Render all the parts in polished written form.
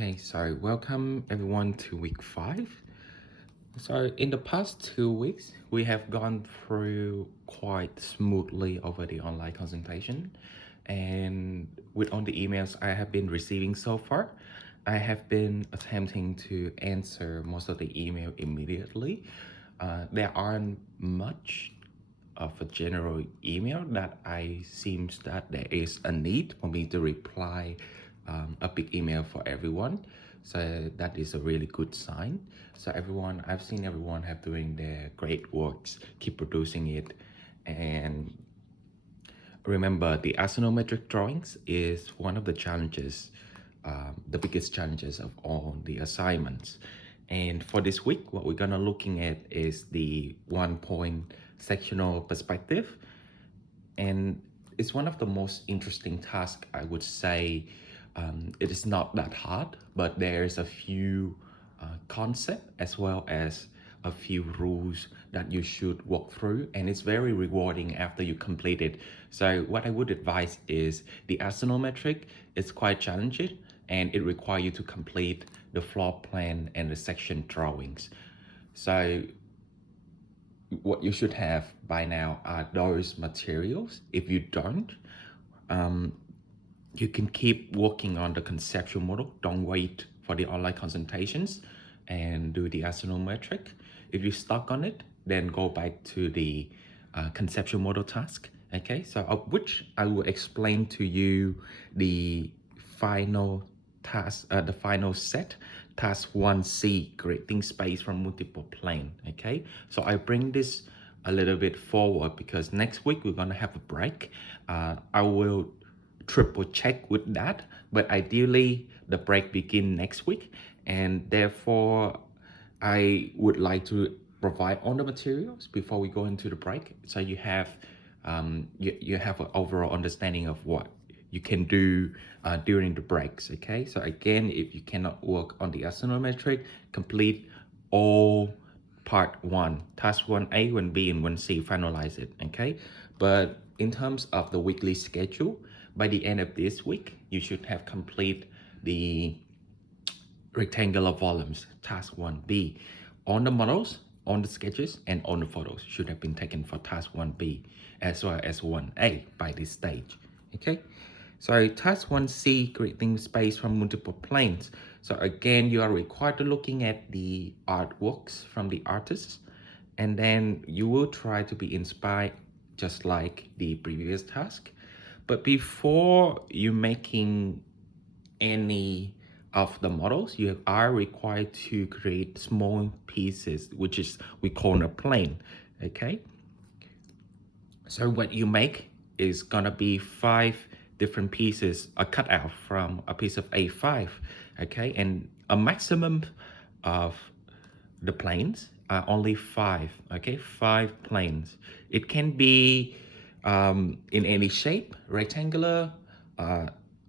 Okay, so welcome everyone to week 5. So in the past 2 weeks, we have gone through quite smoothly over the online consultation. And with all the emails I have been receiving so far, I have been attempting to answer most of the email immediately. There aren't much of a general email that I seems that there is a need for me to reply a big email for everyone. So that is a really good sign. So everyone, I've seen everyone have doing their great works, keep producing it. And remember, the axonometric drawings is one of the challenges, the biggest challenges of all the assignments. And for this week, what we're gonna looking at is the 1 point sectional perspective. And it's one of the most interesting tasks, I would say. It is not that hard, but there's a few concepts as well as a few rules that you should walk through, and it's very rewarding after you complete it. So what I would advise is the axonometric is quite challenging, and it requires you to complete the floor plan and the section drawings. So what you should have by now are those materials. If you don't, you can keep working on the conceptual model. Don't wait for the online consultations and do the axonometric. If you're stuck on it, then go back to the conceptual model task. Okay, so of which I will explain to you the final task, the final set, task 1C, creating space from multiple plane. Okay, so I bring this a little bit forward because next week we're gonna have a break. I will triple check with that, but ideally the break begin next week, and therefore I would like to provide all the materials before we go into the break, so you have you have an overall understanding of what you can do during the breaks. Okay, so again, if you cannot work on the axonometric, complete all part 1, task 1A, 1B, and 1C, finalize it. Okay, but in terms of the weekly schedule, by the end of this week, you should have complete the rectangular volumes, task 1B. On the models, on the sketches, and on the photos should have been taken for task 1B as well as 1A by this stage. Okay, so task 1C, creating space from multiple planes. So again, you are required to looking at the artworks from the artists, and then you will try to be inspired just like the previous task. But before you making any of the models, you are required to create small pieces, which is we call a plane. Okay, so what you make is gonna be 5 different pieces, a cutout from a piece of A5. Okay, and a maximum of the planes are only 5. Okay, 5 planes. It can be in any shape, rectangular,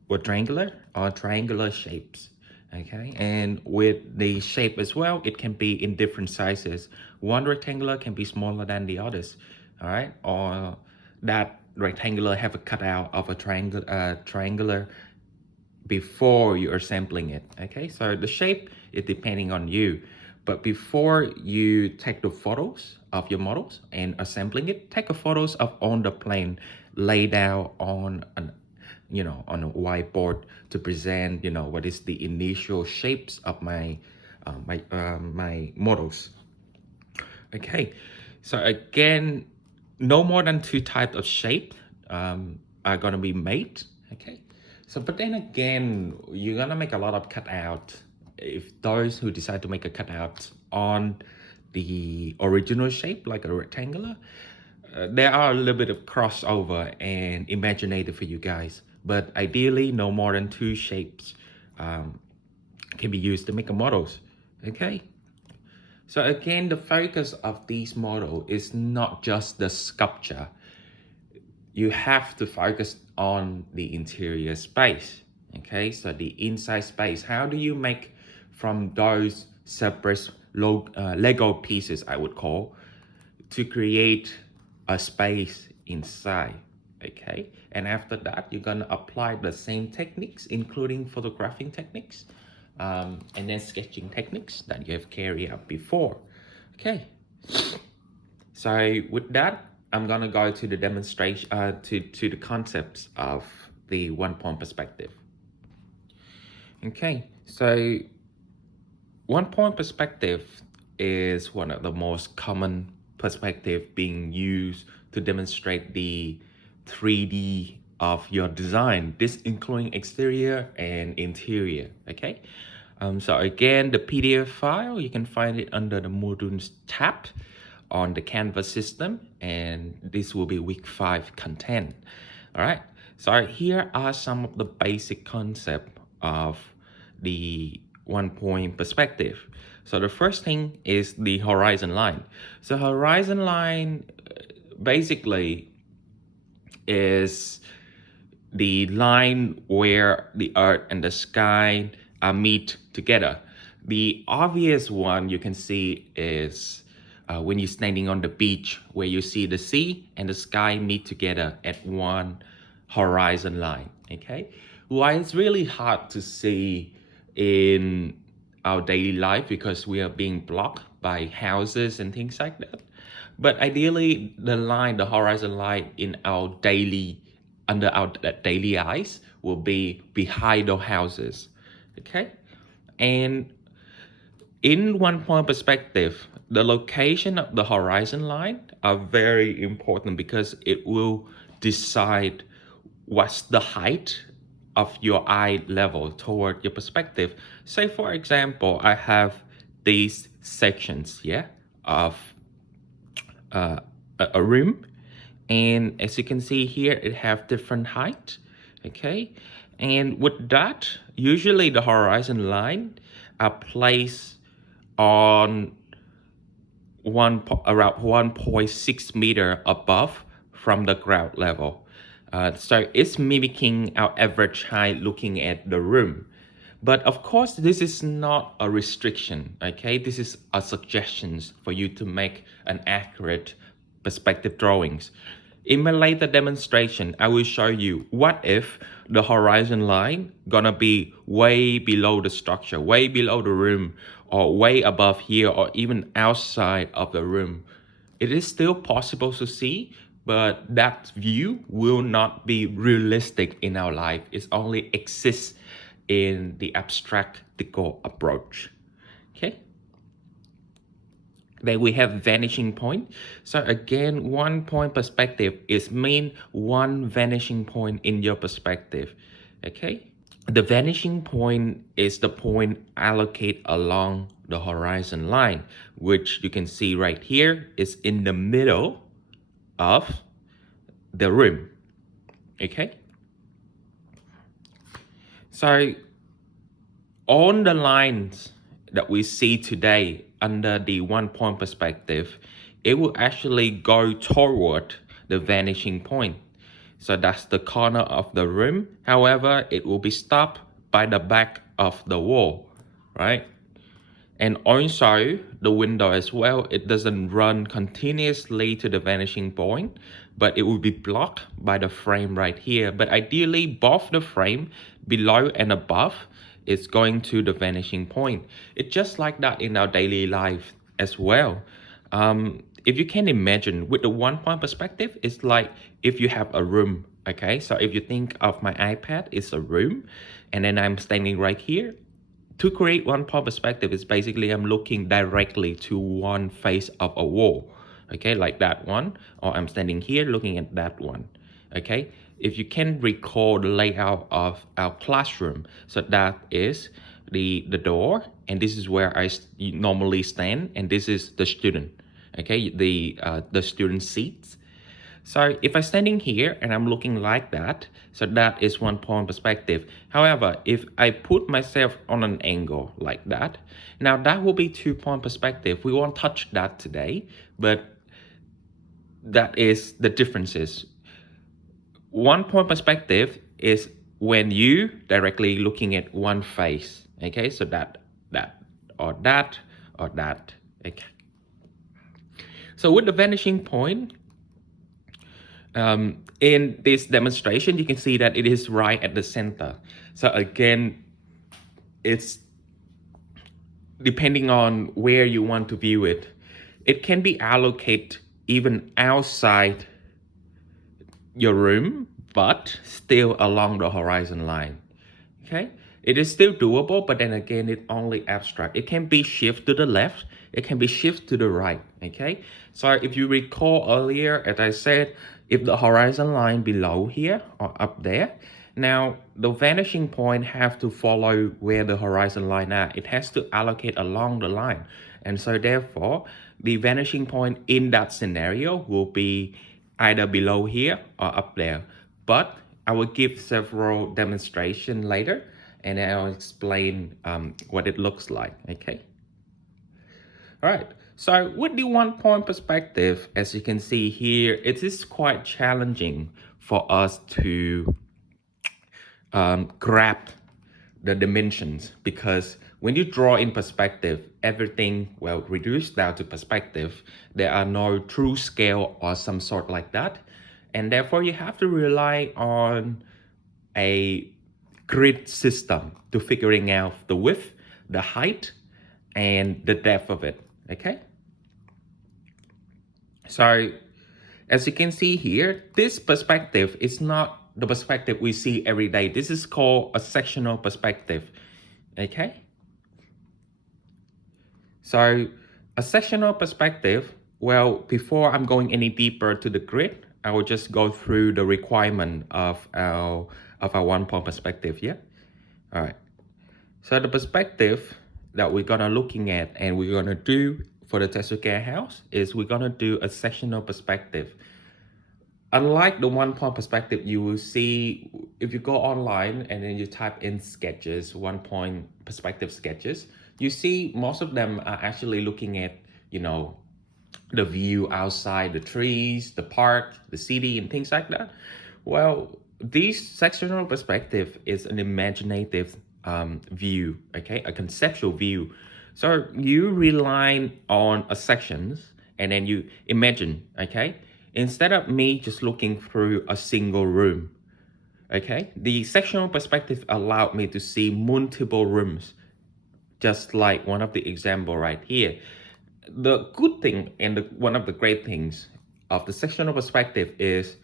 quadrangular, or triangular shapes. Okay, and with the shape as well, it can be in different sizes. One rectangular can be smaller than the others. All right, or that rectangular have a cutout of a triangular before you are sampling it. Okay, so the shape is depending on you, but before you take the photos of your models and assembling it, take a photos of on the plane, lay down on an on a whiteboard to present what is the initial shapes of my my models. Okay, so again, no more than 2 types of shape are gonna be made. Okay, so but then again, you're gonna make a lot of cutout. If those who decide to make a cutout on the original shape, like a rectangular, there are a little bit of crossover and imaginative for you guys. But ideally, no more than 2 shapes can be used to make a models. Okay. So again, the focus of this model is not just the sculpture. You have to focus on the interior space. Okay, so the inside space. How do you make from those separate Lego pieces, I would call, to create a space inside? Okay, and after that, you're gonna apply the same techniques, including photographing techniques, and then sketching techniques that you have carried out before. Okay, so with that, I'm gonna go to the demonstration, to the concepts of the one-point perspective. Okay, so one-point perspective is one of the most common perspective being used to demonstrate the 3D of your design, this including exterior and interior. Okay, so again, the PDF file, you can find it under the modules tab on the Canvas system, and this will be week 5 content. All right, so here are some of the basic concept of the one-point perspective. So the first thing is the horizon line. So horizon line basically is the line where the earth and the sky meet together. The obvious one you can see is when you're standing on the beach, where you see the sea and the sky meet together at one horizon line. Okay, why it's really hard to see in our daily life because we are being blocked by houses and things like that. But ideally, the horizon line in our daily, under our daily eyes will be behind the houses. Okay, and in one-point perspective, the location of the horizon line are very important because it will decide what's the height of your eye level toward your perspective. Say for example, I have these sections, yeah, of a room, and as you can see here, it have different height. Okay, and with that, usually the horizon line are placed on around 1.6 meter above from the ground level. So it's mimicking our average height looking at the room. But of course, this is not a restriction, okay? This is a suggestion for you to make an accurate perspective drawings. In my later demonstration, I will show you what if the horizon line gonna be way below the structure, way below the room, or way above here, or even outside of the room. It is still possible to see, but that view will not be realistic in our life. It only exists in the abstract deco approach. Okay. Then we have vanishing point. So again, one point perspective is mean one vanishing point in your perspective. Okay. The vanishing point is the point allocated along the horizon line, which you can see right here is in the middle of the room. Okay. So on the lines that we see today under the one-point perspective, it will actually go toward the vanishing point. So that's the corner of the room. However, it will be stopped by the back of the wall, right? And also the window as well, it doesn't run continuously to the vanishing point, but it will be blocked by the frame right here. But ideally, both the frame below and above is going to the vanishing point. It's just like that in our daily life as well. If you can imagine with the one-point perspective, it's like if you have a room, okay? So if you think of my iPad, it's a room, and then I'm standing right here. To create one-point perspective is basically I'm looking directly to one face of a wall, okay, like that one, or I'm standing here looking at that one, okay? If you can recall the layout of our classroom, so that is the door, and this is where I normally stand, and this is the student, okay, the student seats. So if I'm standing here and I'm looking like that, so that is one-point perspective. However, if I put myself on an angle like that, now that will be two-point perspective. We won't touch that today, but that is the differences. One-point perspective is when you directly looking at one face, okay? So that, or that, or that, okay? So with the vanishing point, in this demonstration, you can see that it is right at the center. So again, it's depending on where you want to view it, it can be allocated even outside your room, but still along the horizon line. Okay, it is still doable, but then again, it only abstract. It can be shift to the left, it can be shift to the right. Okay, so if you recall earlier, as I said, if the horizon line below here or up there, now the vanishing point have to follow where the horizon line are. It has to allocate along the line, and so therefore the vanishing point in that scenario will be either below here or up there. But I will give several demonstrations later, and I'll explain what it looks like. Okay. All right. So with the one-point perspective, as you can see here, it is quite challenging for us to grab the dimensions, because when you draw in perspective, everything well reduced down to perspective. There are no true scale or some sort like that, and therefore you have to rely on a grid system to figuring out the width, the height, and the depth of it. Okay, so as you can see here, this perspective is not the perspective we see every day. This is called a sectional perspective. Okay, so a sectional perspective, well, before I'm going any deeper to the grid, I will just go through the requirement of our one-point perspective. Yeah. All right. So the perspective that we're gonna looking at and we're gonna do for the Tetsuke house is we're gonna do a sectional perspective. Unlike the one-point perspective, you will see if you go online and then you type in sketches, one-point perspective sketches, you see most of them are actually looking at, the view outside the trees, the park, the city, and things like that. Well, this sectional perspective is an imaginative view, okay, a conceptual view. So you rely on a sections and then you imagine, okay, instead of me just looking through a single room, okay, the sectional perspective allowed me to see multiple rooms, just like one of the example right here. The good thing and one of the great things of the sectional perspective is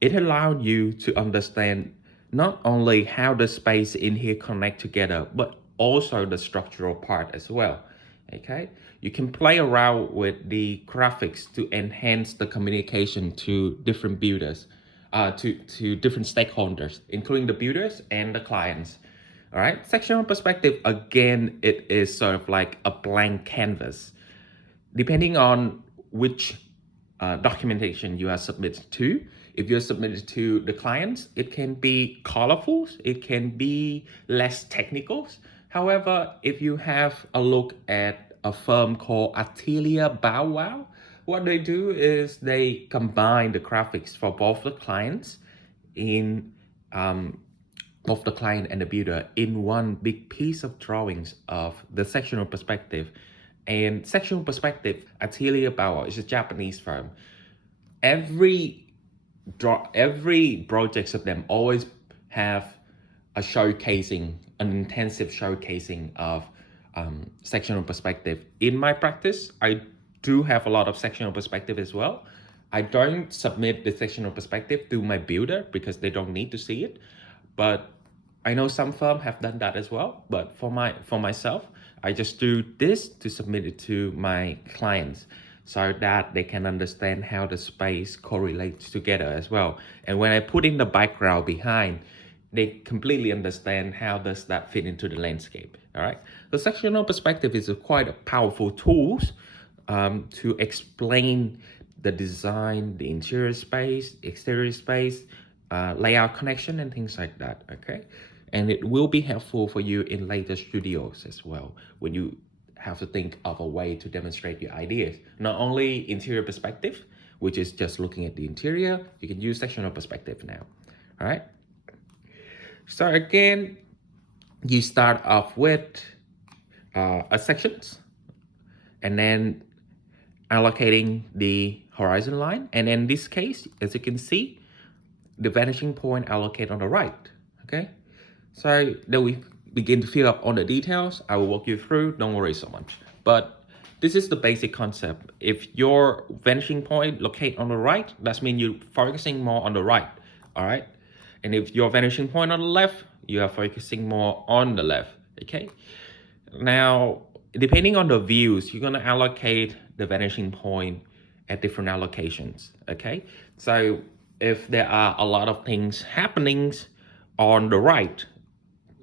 it allowed you to understand not only how the space in here connect together, but also the structural part as well. Okay, you can play around with the graphics to enhance the communication to different builders, to different stakeholders, including the builders and the clients. All right, sectional perspective, again, it is sort of like a blank canvas. Depending on which documentation you are submitted to, if you're submitted to the clients, it can be colorful, it can be less technical. However, if you have a look at a firm called Atelier Bow Wow, what they do is they combine the graphics for both the clients in both the client and the builder in one big piece of drawings of the sectional perspective. And sectional perspective, Atelier Bow Wow is a Japanese firm. Every projects of them always have a showcasing, an intensive showcasing of sectional perspective. In my practice, I do have a lot of sectional perspective as well. I don't submit the sectional perspective to my builder because they don't need to see it, but I know some firms have done that as well. But for myself, I just do this to submit it to my clients, so that they can understand how the space correlates together as well. And when I put in the background behind, they completely understand how does that fit into the landscape. All right. The sectional perspective is quite a powerful tool to explain the design, the interior space, exterior space, layout connection, and things like that. Okay. And it will be helpful for you in later studios as well, when you have to think of a way to demonstrate your ideas. Not only interior perspective, which is just looking at the interior, you can use sectional perspective now. All right. So again, you start off with a sections, and then allocating the horizon line. And in this case, as you can see, the vanishing point allocate on the right. Okay. So then begin to fill up all the details, I will walk you through. Don't worry so much. But this is the basic concept. If your vanishing point locate on the right, that means you're focusing more on the right. All right. And if your vanishing point on the left, you are focusing more on the left. Okay. Now, depending on the views, you're going to allocate the vanishing point at different allocations. Okay. So if there are a lot of things happening on the right,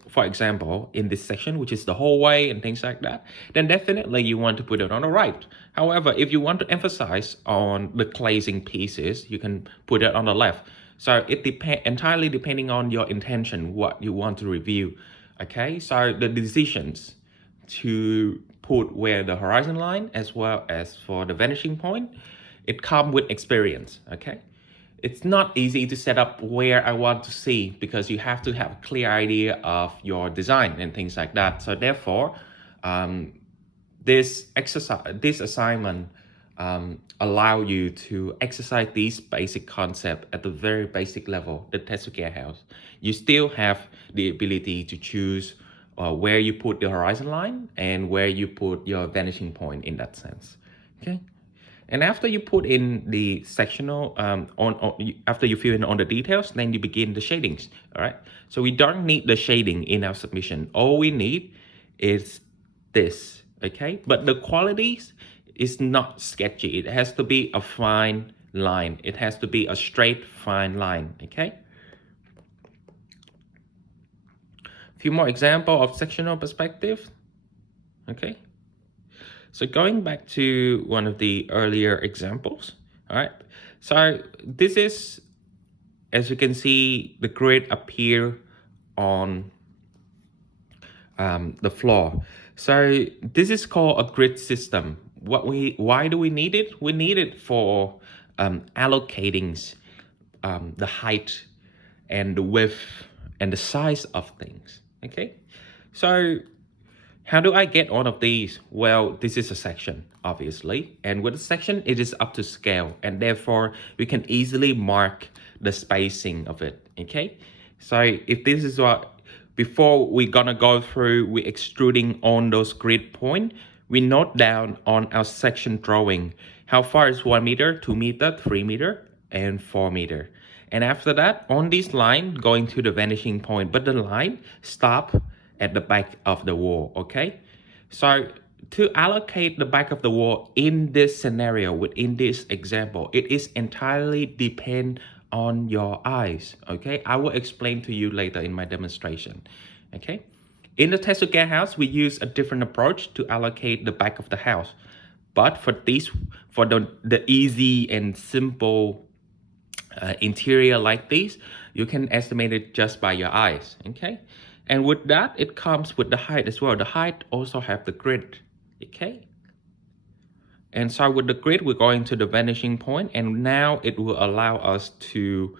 for example, in this section, which is the hallway and things like that, then definitely you want to put it on the right. However, if you want to emphasize on the glazing pieces, you can put it on the left. So it depends entirely depending on your intention, what you want to review. Okay, so the decisions to put where the horizon line as well as for the vanishing point, it comes with experience. Okay. It's not easy to set up where I want to see because you have to have a clear idea of your design and things like that. So therefore, this assignment allow you to exercise these basic concept at the very basic level, the Tetsuge house. You still have the ability to choose where you put the horizon line and where you put your vanishing point in that sense. Okay. And after you put in the sectional, after you fill in all the details, then you begin the shadings, all right? So we don't need the shading in our submission. All we need is this, okay? But the qualities is not sketchy. It has to be a fine line. It has to be a straight, fine line, okay? A few more examples of sectional perspective, okay? So going back to one of the earlier examples, all right. So this is, as you can see, the grid appear on the floor. So this is called a grid system. Why do we need it? We need it for allocating the height and the width and the size of things. Okay, so how do I get all of these? Well, this is a section, obviously. And with a section, it is up to scale. And therefore, we can easily mark the spacing of it, okay? So if this is what, before we're gonna go through, we're extruding on those grid points, we note down on our section drawing, how far is 1 meter, 2 meter, 3 meter, and 4 meter. And after that, on this line, going to the vanishing point, but the line stop at the back of the wall, okay? So to allocate the back of the wall in this scenario, within this example, it is entirely depend on your eyes, okay? I will explain to you later in my demonstration, okay? In the Tetsuge house, we use a different approach to allocate the back of the house. But for this, for the easy and simple interior like this, you can estimate it just by your eyes, okay? And with that, it comes with the height as well. The height also have the grid, okay? And so with the grid, we're going to the vanishing point, and now it will allow us to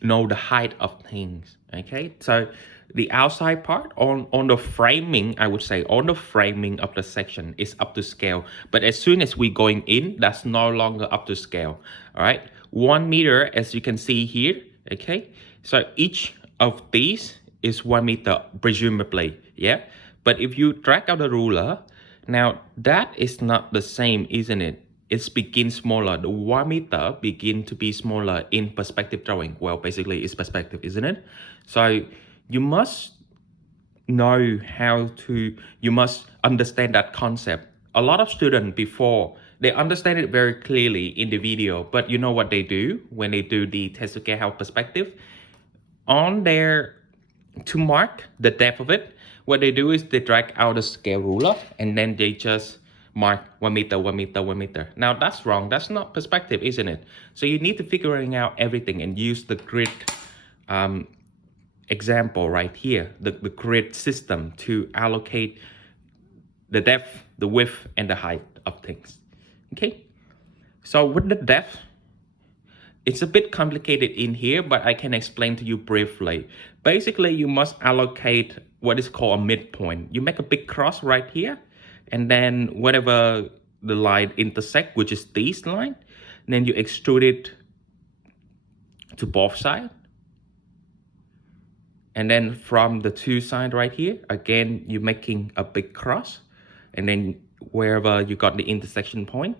know the height of things, okay? So the outside part on the framing, I would say on the framing of the section is up to scale. But as soon as we're going in, that's no longer up to scale, all right? 1 meter, as you can see here, okay? So each of these is 1 meter, presumably, yeah? But if you drag out the ruler, now that is not the same, isn't it? It begins smaller. The 1 meter begin to be smaller in perspective drawing. Well, basically it's perspective, isn't it? So you must know you must understand that concept. A lot of students before, they understand it very clearly in the video, but you know what they do when they do the Tetsuge house perspective? On their, to mark the depth of it, what they do is they drag out a scale ruler and then they just mark 1 meter, 1 meter, 1 meter. Now that's wrong. That's not perspective, isn't it? So you need to figuring out everything and use the grid example right here, the grid system to allocate the depth, the width, and the height of things. Okay. So with the depth, it's a bit complicated in here, but I can explain to you briefly. Basically, you must allocate what is called a midpoint. You make a big cross right here, and then whatever the line intersect, which is this line, then you extrude it to both sides. And then from the two sides right here, again, you're making a big cross. And then wherever you got the intersection point,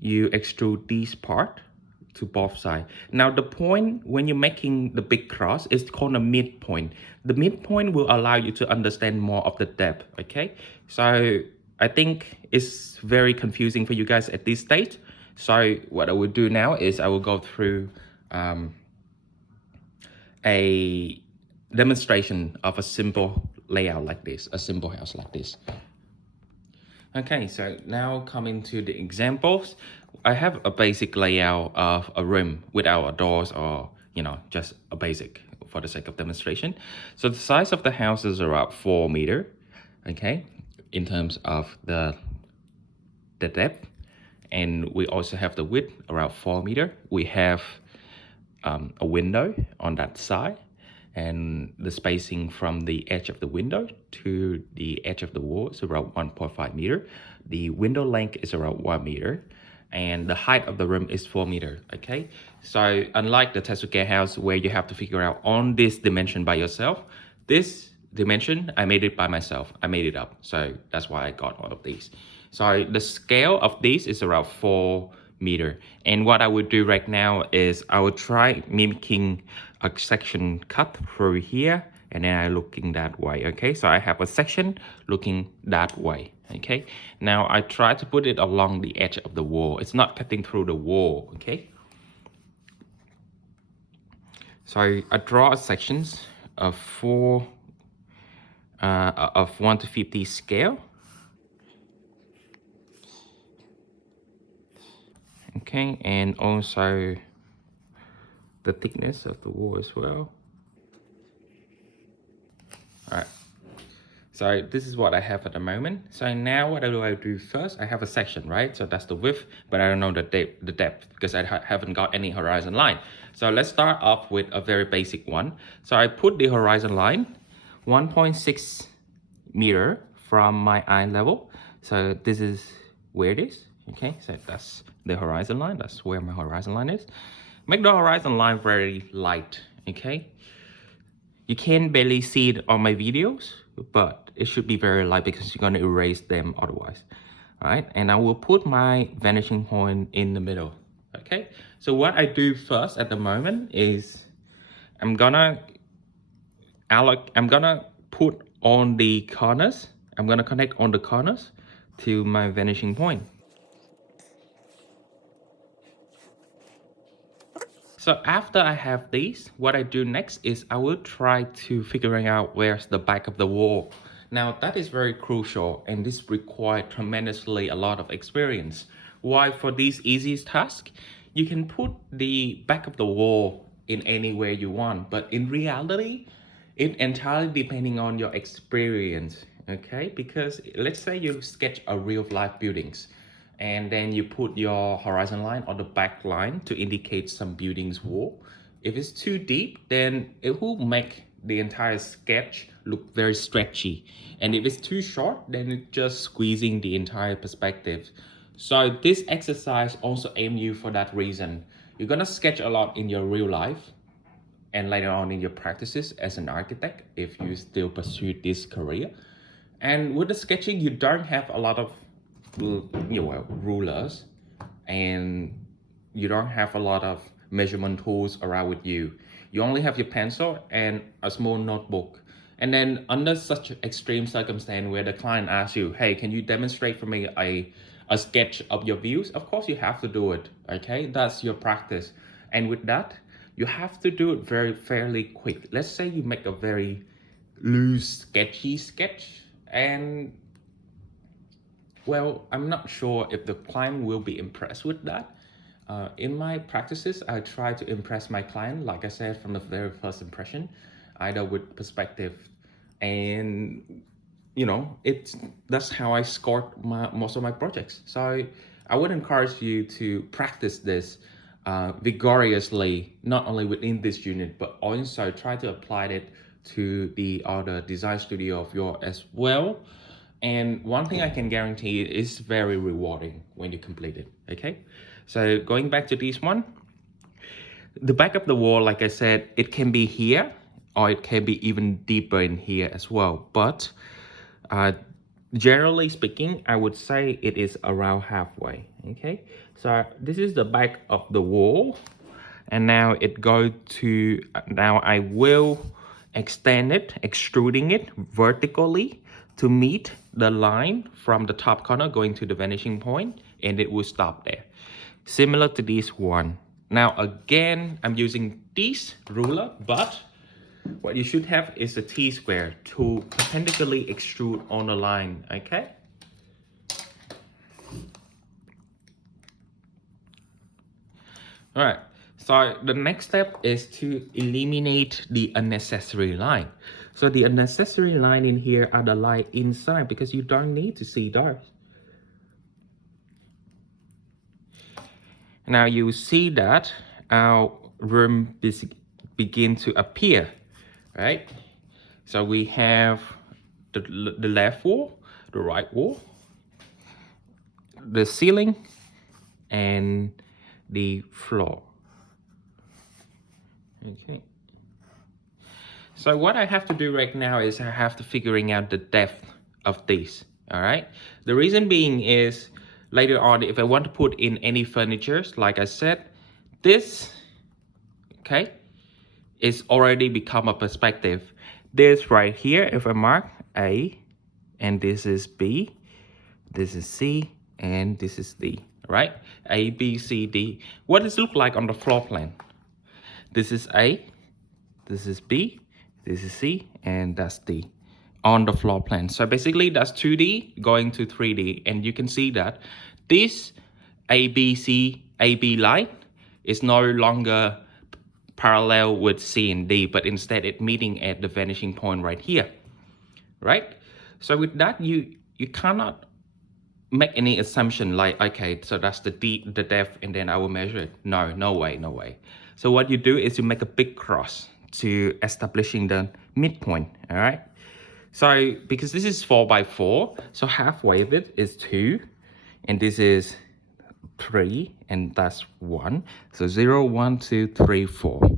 you extrude this part to both sides. Now the point when you're making the big cross is called a midpoint. The midpoint will allow you to understand more of the depth, okay? So I think it's very confusing for you guys at this stage. So what I will do now is I will go through a demonstration of a simple layout like this, a simple house like this. Okay, so now coming to the examples, I have a basic layout of a room without doors or, just a basic for the sake of demonstration. So the size of the house is around 4 meters, okay, in terms of the depth. And we also have the width around 4 meters. We have a window on that side, and the spacing from the edge of the window to the edge of the wall is around 1.5 meters. The window length is around 1 meter, and the height of the room is 4 meters. Okay, so unlike the Tetsuke house where you have to figure out on this dimension by yourself, this dimension I made it by myself. I made it up, so that's why I got all of these. So the scale of this is around 4 meters. And what I would do right now is I would try mimicking a section cut through here, and then I looking that way. Okay, so I have a section looking that way. Okay, now I try to put it along the edge of the wall. It's not cutting through the wall. Okay, so I draw sections of 1 to 50 scale. Okay, and also the thickness of the wall as well. All right, so this is what I have at the moment. So now what do I do first? I have a section, right? So that's the width, but I don't know the depth because I haven't got any horizon line. So let's start off with a very basic one. So I put the horizon line 1.6 meter from my eye level. So this is where it is. Okay, so that's the horizon line. That's where my horizon line is. Make the horizon line very light. Okay, you can barely see it on my videos, but it should be very light because you're going to erase them otherwise. All right, and I will put my vanishing point in the middle. Okay, so what I do first at the moment is I'm gonna put on the corners. I'm gonna connect on the corners to my vanishing point. So after I have these, what I do next is I will try to figuring out where's the back of the wall. Now that is very crucial, and this requires tremendously a lot of experience. Why for these easiest tasks, you can put the back of the wall in anywhere you want, but in reality, it entirely depending on your experience, okay? Because let's say you sketch a real life buildings, and then you put your horizon line on the back line to indicate some building's wall. If it's too deep, then it will make the entire sketch look very stretchy. And if it's too short, then it's just squeezing the entire perspective. So this exercise also aims you for that reason. You're gonna sketch a lot in your real life and later on in your practices as an architect, if you still pursue this career. And with the sketching, you don't have a lot of rulers, and you don't have a lot of measurement tools around with you. You only have your pencil and a small notebook. And then under such extreme circumstance where the client asks you, hey, can you demonstrate for me a sketch of your views? Of course you have to do it, okay? That's your practice. And with that, you have to do it very fairly quick. Let's say you make a very loose, sketchy sketch, and well, I'm not sure if the client will be impressed with that. In my practices, I try to impress my client, like I said, from the very first impression, either with perspective, and that's how I scored most of my projects. So I would encourage you to practice this vigorously, not only within this unit, but also try to apply it to the other design studio of yours as well. And one thing I can guarantee is very rewarding when you complete it, okay? So going back to this one, the back of the wall, like I said, it can be here, or it can be even deeper in here as well. But generally speaking, I would say it is around halfway. Okay, so this is the back of the wall, and now it goes to, now I will extend it, extruding it vertically to meet the line from the top corner going to the vanishing point, and it will stop there. Similar to this one. Now again, I'm using this ruler, but what you should have is a T-square to perpendicularly extrude on the line, okay? All right, so the next step is to eliminate the unnecessary line. So the unnecessary line in here are the line inside, because you don't need to see those. Now you see that our room begin to appear, right? So we have the left wall, the right wall, the ceiling, and the floor. Okay. So what I have to do right now is I have to figuring out the depth of these. All right. The reason being is later on, if I want to put in any furniture, like I said, this, okay, is already become a perspective. This right here, if I mark A, and this is B, this is C, and this is D, right? A, B, C, D. What does it look like on the floor plan? This is A, this is B, this is C, and that's D on the floor plan. So basically that's 2D going to 3D, and you can see that this AB line is no longer parallel with C and D, but instead it meeting at the vanishing point right here, right? So with that, you cannot make any assumption like, okay, so that's the depth, and then I will measure it. No way. So what you do is you make a big cross to establishing the midpoint, all right? So because this is 4x4, so halfway of it is 2, and this is 3, and that's 1. So 0, 1, 2, 3, 4.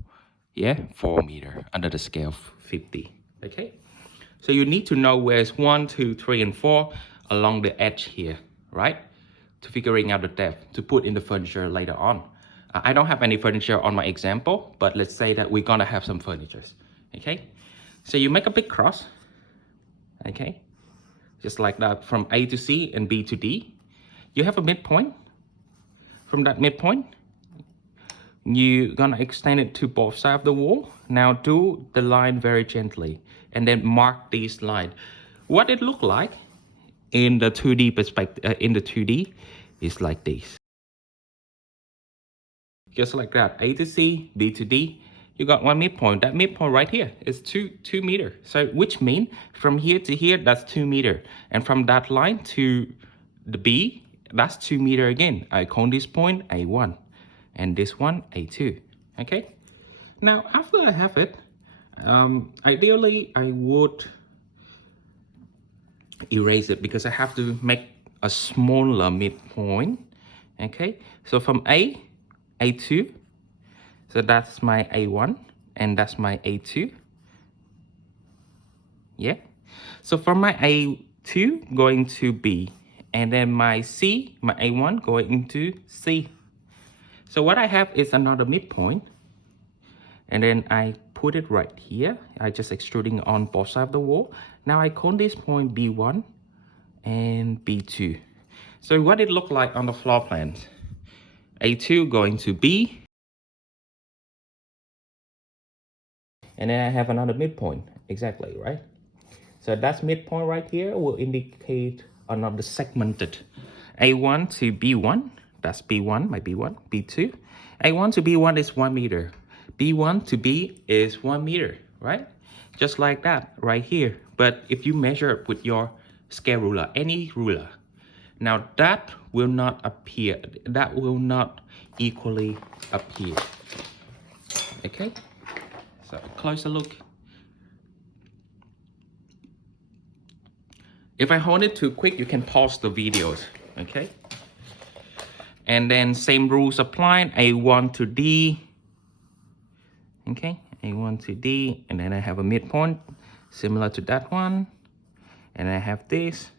Yeah, 4 meters under the scale of 50. Okay, so you need to know where's 1, 2, 3, and 4 along the edge here, right? To figuring out the depth to put in the furniture later on. I don't have any furniture on my example, but let's say that we're gonna have some furniture. Okay, so you make a big cross. Okay, just like that, from A to C and B to D. You have a midpoint. From that midpoint, you're gonna extend it to both sides of the wall. Now do the line very gently, and then mark these lines. What it look like in the 2D perspective, in the 2D, is like this. Just like that, A to C, B to D. You got one midpoint. That midpoint right here is 2 meters. So which means from here to here, that's 2 meters. And from that line to the B, that's 2 meters again. I call this point A1, and this one A2. Okay. Now after I have it, ideally I would erase it because I have to make a smaller midpoint. Okay. So from A2. So that's my A1 and that's my A2. Yeah. So from my A2 going to B, and then my C, my A1 going to C. So what I have is another midpoint, and then I put it right here. I just extruding on both sides of the wall. Now I call this point B1 and B2. So what it look like on the floor plan? A2 going to B, and then I have another midpoint, exactly, right? So that's midpoint right here will indicate another segmented. A1 to B1, that's B1, my B1, B2. A1 to B1 is 1 meter. B1 to B is 1 meter, right? Just like that right here. But if you measure with your scale ruler, any ruler, now that will not appear, that will not equally appear. Okay? So closer look. If I hold it too quick, you can pause the videos, okay? And then same rules apply, A1 to D, okay? A1 to D, and then I have a midpoint similar to that one, and I have this.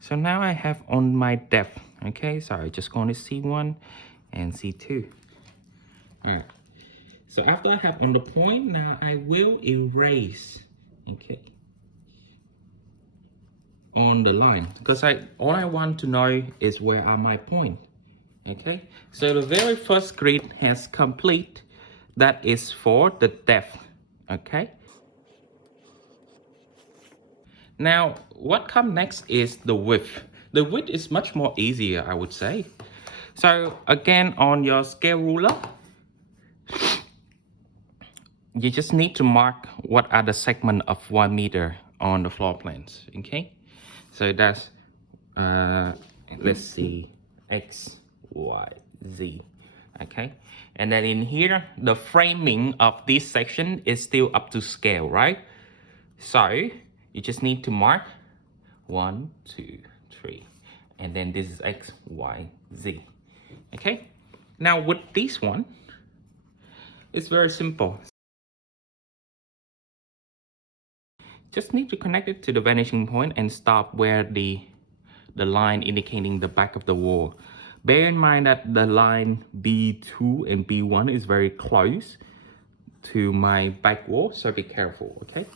So now I have on my depth, okay? So I just go to C1 and C2. All right. So after I have on the point, now I will erase, okay, on the line, because all I want to know is where are my point, okay? So the very first grid has complete. That is for the depth, okay? Now, what comes next is the width. The width is much more easier, I would say. So again, on your scale ruler, you just need to mark what are the segments of 1 meter on the floor plans, okay? So that's, let's see, X, Y, Z, okay? And then in here, the framing of this section is still up to scale, right? So you just need to mark 1, 2, 3, and then this is X, Y, Z, okay? Now with this one, it's very simple. Just need to connect it to the vanishing point and stop where the line indicating the back of the wall. Bear in mind that the line B2 and B1 is very close to my back wall, so be careful, okay?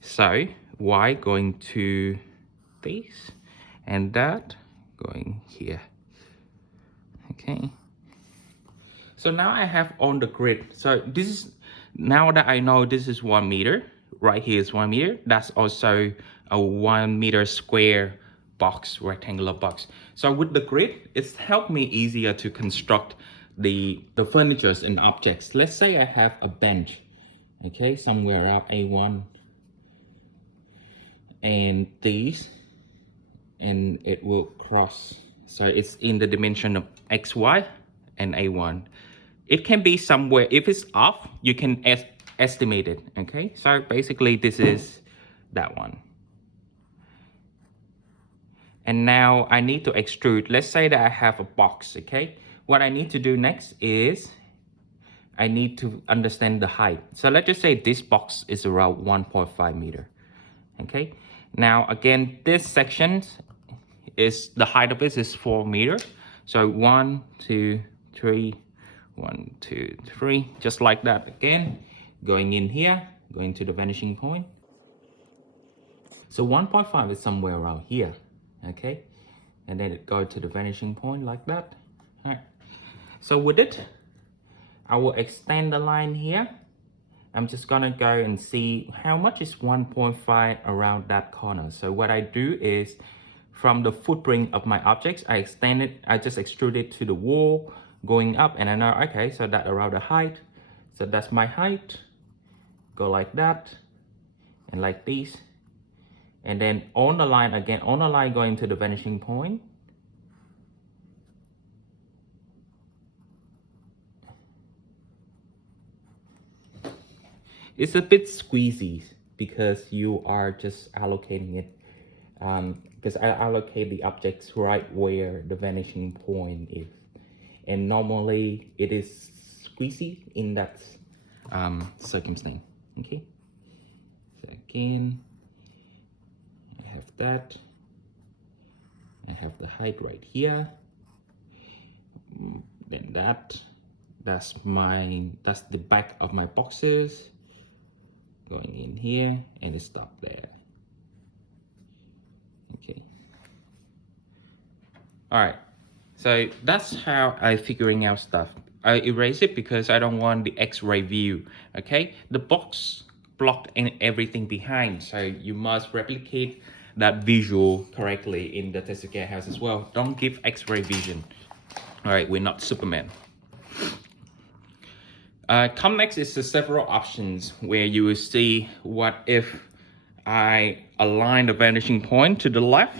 So Y going to this, and that going here, okay? So now I have on the grid. So this is, now that I know this is 1 meter, right here is 1 meter. That's also a 1 meter square box, rectangular box. So with the grid, it's helped me easier to construct the furnitures and objects. Let's say I have a bench, okay, somewhere around A1 and these, and it will cross. So it's in the dimension of XY and A1. It can be somewhere, if it's off, you can estimate it, okay? So basically this is that one. And now I need to extrude. Let's say that I have a box, okay? What I need to do next is I need to understand the height. So let's just say this box is around 1.5 meter, okay? Now again, this section is, the height of it is 4 meters. So 1, 2, 3, 1, 2, 3, just like that. Again, going in here, going to the vanishing point. So 1.5 is somewhere around here, okay? And then it goes to the vanishing point like that. All right. So with it, I will extend the line here. I'm just gonna go and see how much is 1.5 around that corner. So what I do is, from the footprint of my objects, I extend it, I just extrude it to the wall, going up, and I know, okay, so that around the height. So that's my height. Go like that, and like this. And then on the line again, on the line going to the vanishing point. It's a bit squeezy because you are just allocating it, because I allocate the objects right where the vanishing point is. And normally it is squeezy in that circumstance, okay? So again, I have that. I have the height right here. Then that's the back of my boxes. Going in here and it stop there. Okay. All right. So that's how I figuring out stuff. I erase it because I don't want the X-ray view. Okay. The box blocked and everything behind. So you must replicate that visual correctly in the Tetsuya house as well. Don't give X-ray vision. All right. We're not Superman. Come next is the several options where you will see what if I align the vanishing point to the left,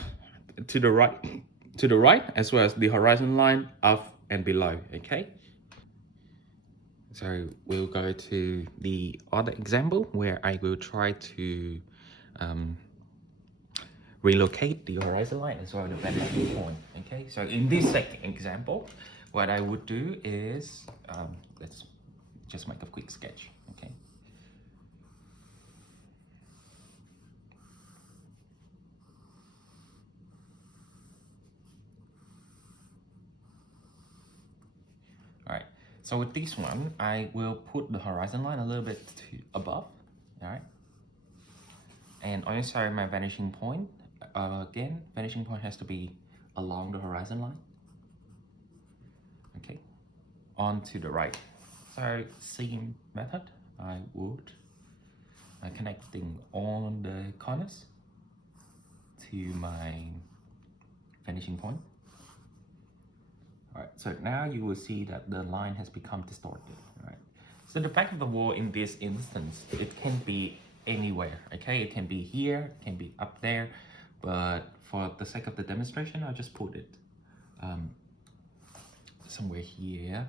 to the right, as well as the horizon line up and below, okay? So we'll go to the other example where I will try to relocate the horizon line as well as the vanishing point, okay? So in this second example, what I would do is, let's just make a quick sketch, okay? So with this one, I will put the horizon line a little bit above, all right? And also my vanishing point, again, vanishing point has to be along the horizon line, okay? On to the right. So same method, I would connecting on the corners to my finishing point. All right, so now you will see that the line has become distorted, right? So the back of the wall in this instance, it can be anywhere, okay? It can be here, it can be up there, but for the sake of the demonstration, I'll just put it somewhere here.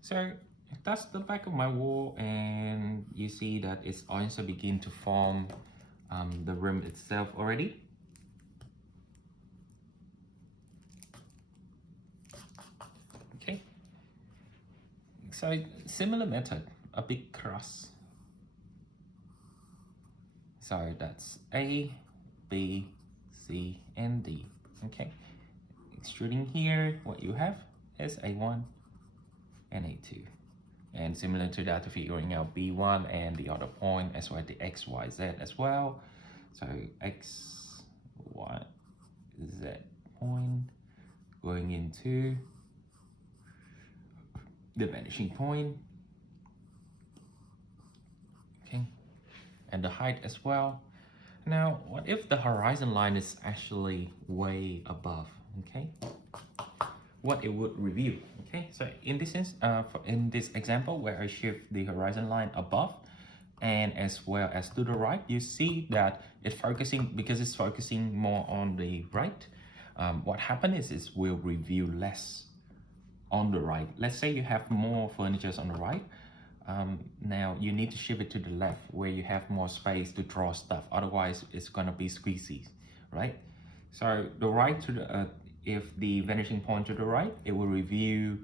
So that's the back of my wall, and you see that it's also begin to form the rim itself already. Okay, so similar method, a big cross. So that's A, B, C, and D. Okay, extruding here, what you have is A1 and A2. And similar to that, figuring out B1 and the other point as well, the X, Y, Z as well. So X, Y, Z point going into the vanishing point. Okay, and the height as well. Now, what if the horizon line is actually way above? Okay, what it would reveal. Okay, so in this sense, in this example where I shift the horizon line above and as well as to the right, you see that it's focusing, because it's focusing more on the right. What happens is it will reveal less on the right. Let's say you have more furniture on the right. Now you need to shift it to the left where you have more space to draw stuff. Otherwise, it's gonna be squeezy, right? So the right to the if the vanishing point to the right, it will reveal.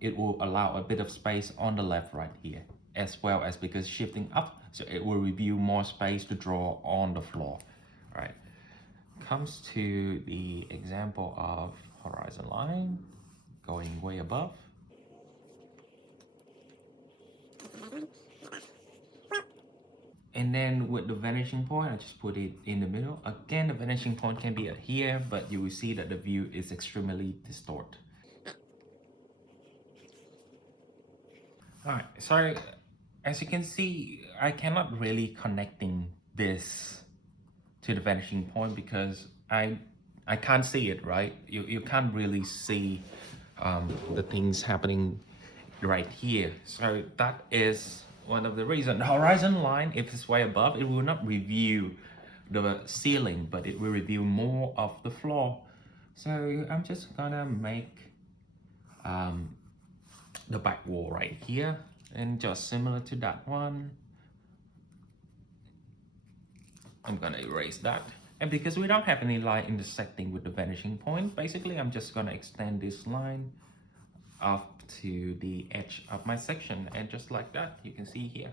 It will allow a bit of space on the left right here, as well as because shifting up, so it will reveal more space to draw on the floor. All right. Comes to the example of horizon line going way above. And then with the vanishing point, I just put it in the middle. Again, the vanishing point can be at here, but you will see that the view is extremely distorted. All right, so as you can see, I cannot really connecting this to the vanishing point because I can't see it, right? You can't really see the things happening right here. So that is one of the reasons. The horizon line, if it's way above, it will not reveal the ceiling, but it will reveal more of the floor. So I'm just gonna make the back wall right here, and just similar to that one, I'm gonna erase that. And because we don't have any line intersecting with the vanishing point, basically I'm just gonna extend this line up to the edge of my section, and just like that, you can see here.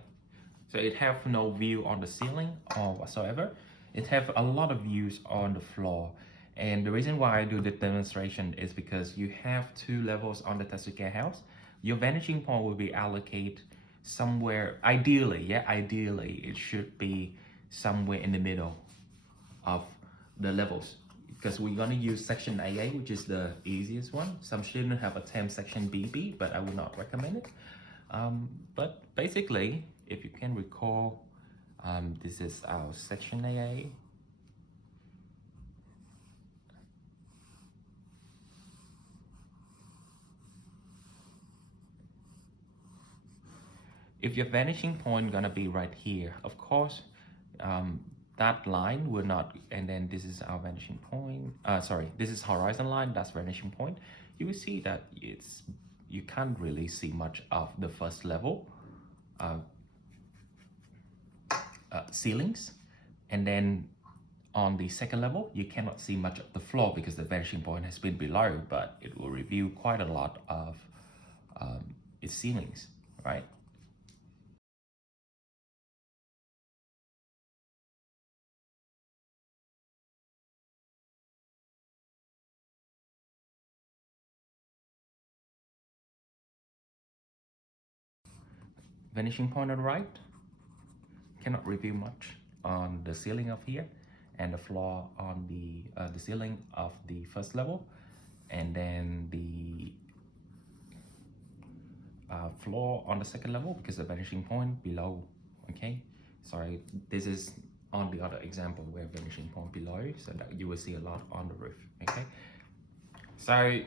So it have no view on the ceiling or whatsoever. It have a lot of views on the floor. And the reason why I do the demonstration is because you have 2 levels on the Tetsuke house. Your vanishing point will be allocated somewhere, ideally, ideally it should be somewhere in the middle of the levels, because we're gonna use section AA, which is the easiest one. Some students have attempt section BB, but I would not recommend it. But basically, if you can recall, this is our section AA. If your vanishing point gonna be right here, of course, that line will not, and then this is our vanishing point. Sorry, this is horizon line, that's vanishing point. You will see that you can't really see much of the first level ceilings, and then on the second level, you cannot see much of the floor because the vanishing point has been below, but it will reveal quite a lot of its ceilings, right? vanishing point on the right. Cannot reveal much on the ceiling of here, and the floor on the ceiling of the first level, and then the floor on the second level because the vanishing point below. Okay, sorry, this is on the other example where vanishing point below, so that you will see a lot on the roof. Okay, so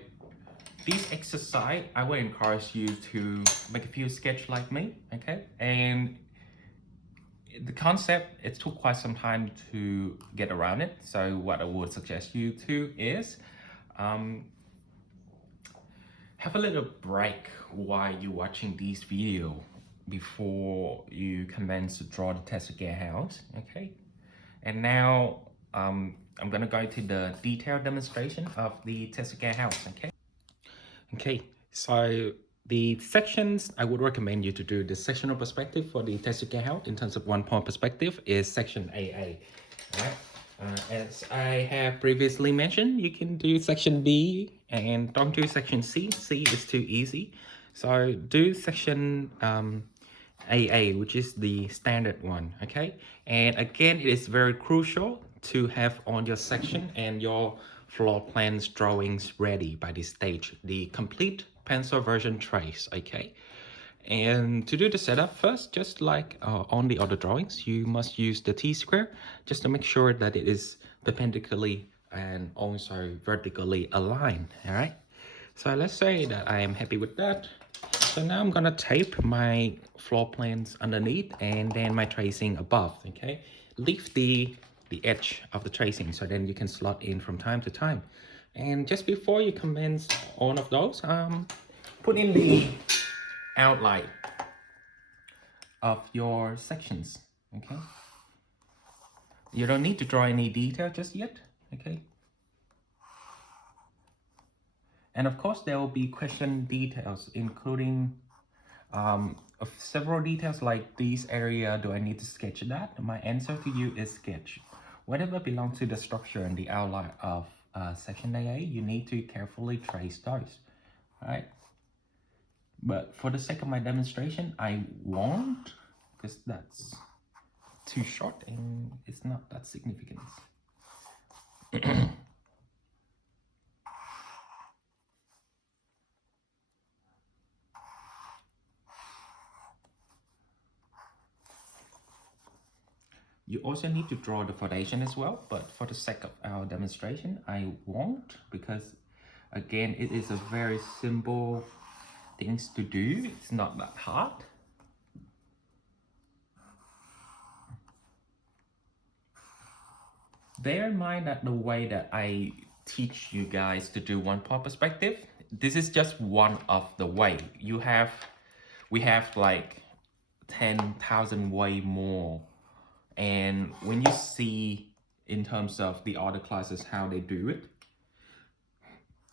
this exercise I will encourage you to make a few sketch like me. Okay, and the concept, it took quite some time to get around it, so what I would suggest you to is have a little break while you're watching this video before you commence to draw the Tetsuge house. Okay, and now I'm gonna go to the detailed demonstration of the Tetsuge house. Okay, so the sections I would recommend you to do the sectional perspective for the Tetsuge house in terms of 1-point perspective is section AA. Right? As I have previously mentioned, you can do section B and don't do section C. C is too easy. So do section AA, which is the standard one, okay? And again, it is very crucial to have on your section and your floor plans drawings ready by this stage, the complete pencil version trace, okay? And to do the setup first, just like on the other drawings, you must use the T-square just to make sure that it is perpendicularly and also vertically aligned, all right? So let's say that I am happy with that. So now I'm gonna tape my floor plans underneath and then my tracing above, okay? Leave the edge of the tracing so then you can slot in from time to time. And just before you commence all of those, put in the outline of your sections. Okay, you don't need to draw any detail just yet. Okay, and of course there will be question details, including of several details like this area. Do I need to sketch that? My answer to you is sketch. Whatever belongs to the structure and the outline of section AA, you need to carefully trace those. All right. But for the sake of my demonstration, I won't, because that's too short and it's not that significant. You also need to draw the foundation as well, but for the sake of our demonstration, I won't, because again, it is a very simple things to do. It's not that hard. Bear in mind that the way that I teach you guys to do 1-point perspective, this is just one of the way. We have like 10,000 way more. And when you see in terms of the other classes how they do it,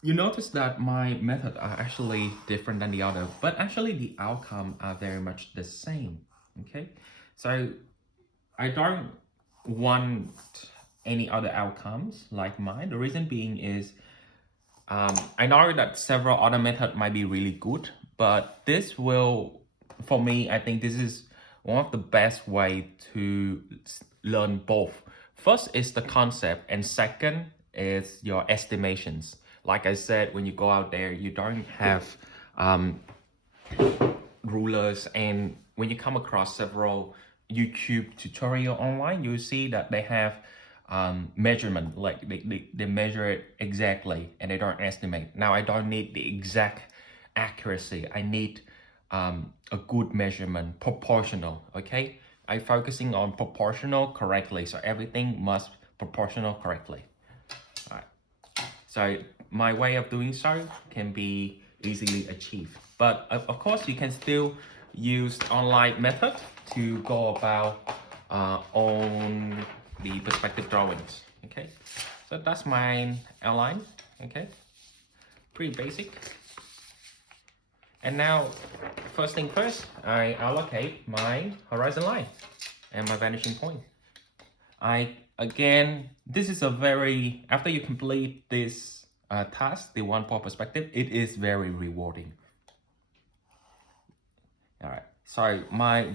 you notice that my method are actually different than the other, but actually the outcome are very much the same. Okay, so I don't want any other outcomes like mine. The reason being is I know that several other methods might be really good, but this will, for me, I think this is one of the best way to learn both. First is the concept, and second is your estimations. Like I said, when you go out there, you don't have rulers, and when you come across several YouTube tutorial online, you see that they have measurement, like they measure it exactly and they don't estimate. Now I don't need the exact accuracy, I need a good measurement, proportional. Okay, I'm focusing on proportional correctly, so everything must proportional correctly. All right, so my way of doing so can be easily achieved, but of course you can still use online method to go about on the perspective drawings. Okay, so that's my outline. Okay, pretty basic. And now, first thing first, I allocate my horizon line and my vanishing point. Again, this is a very, after you complete this task, the 1-point perspective, it is very rewarding. All right, sorry, my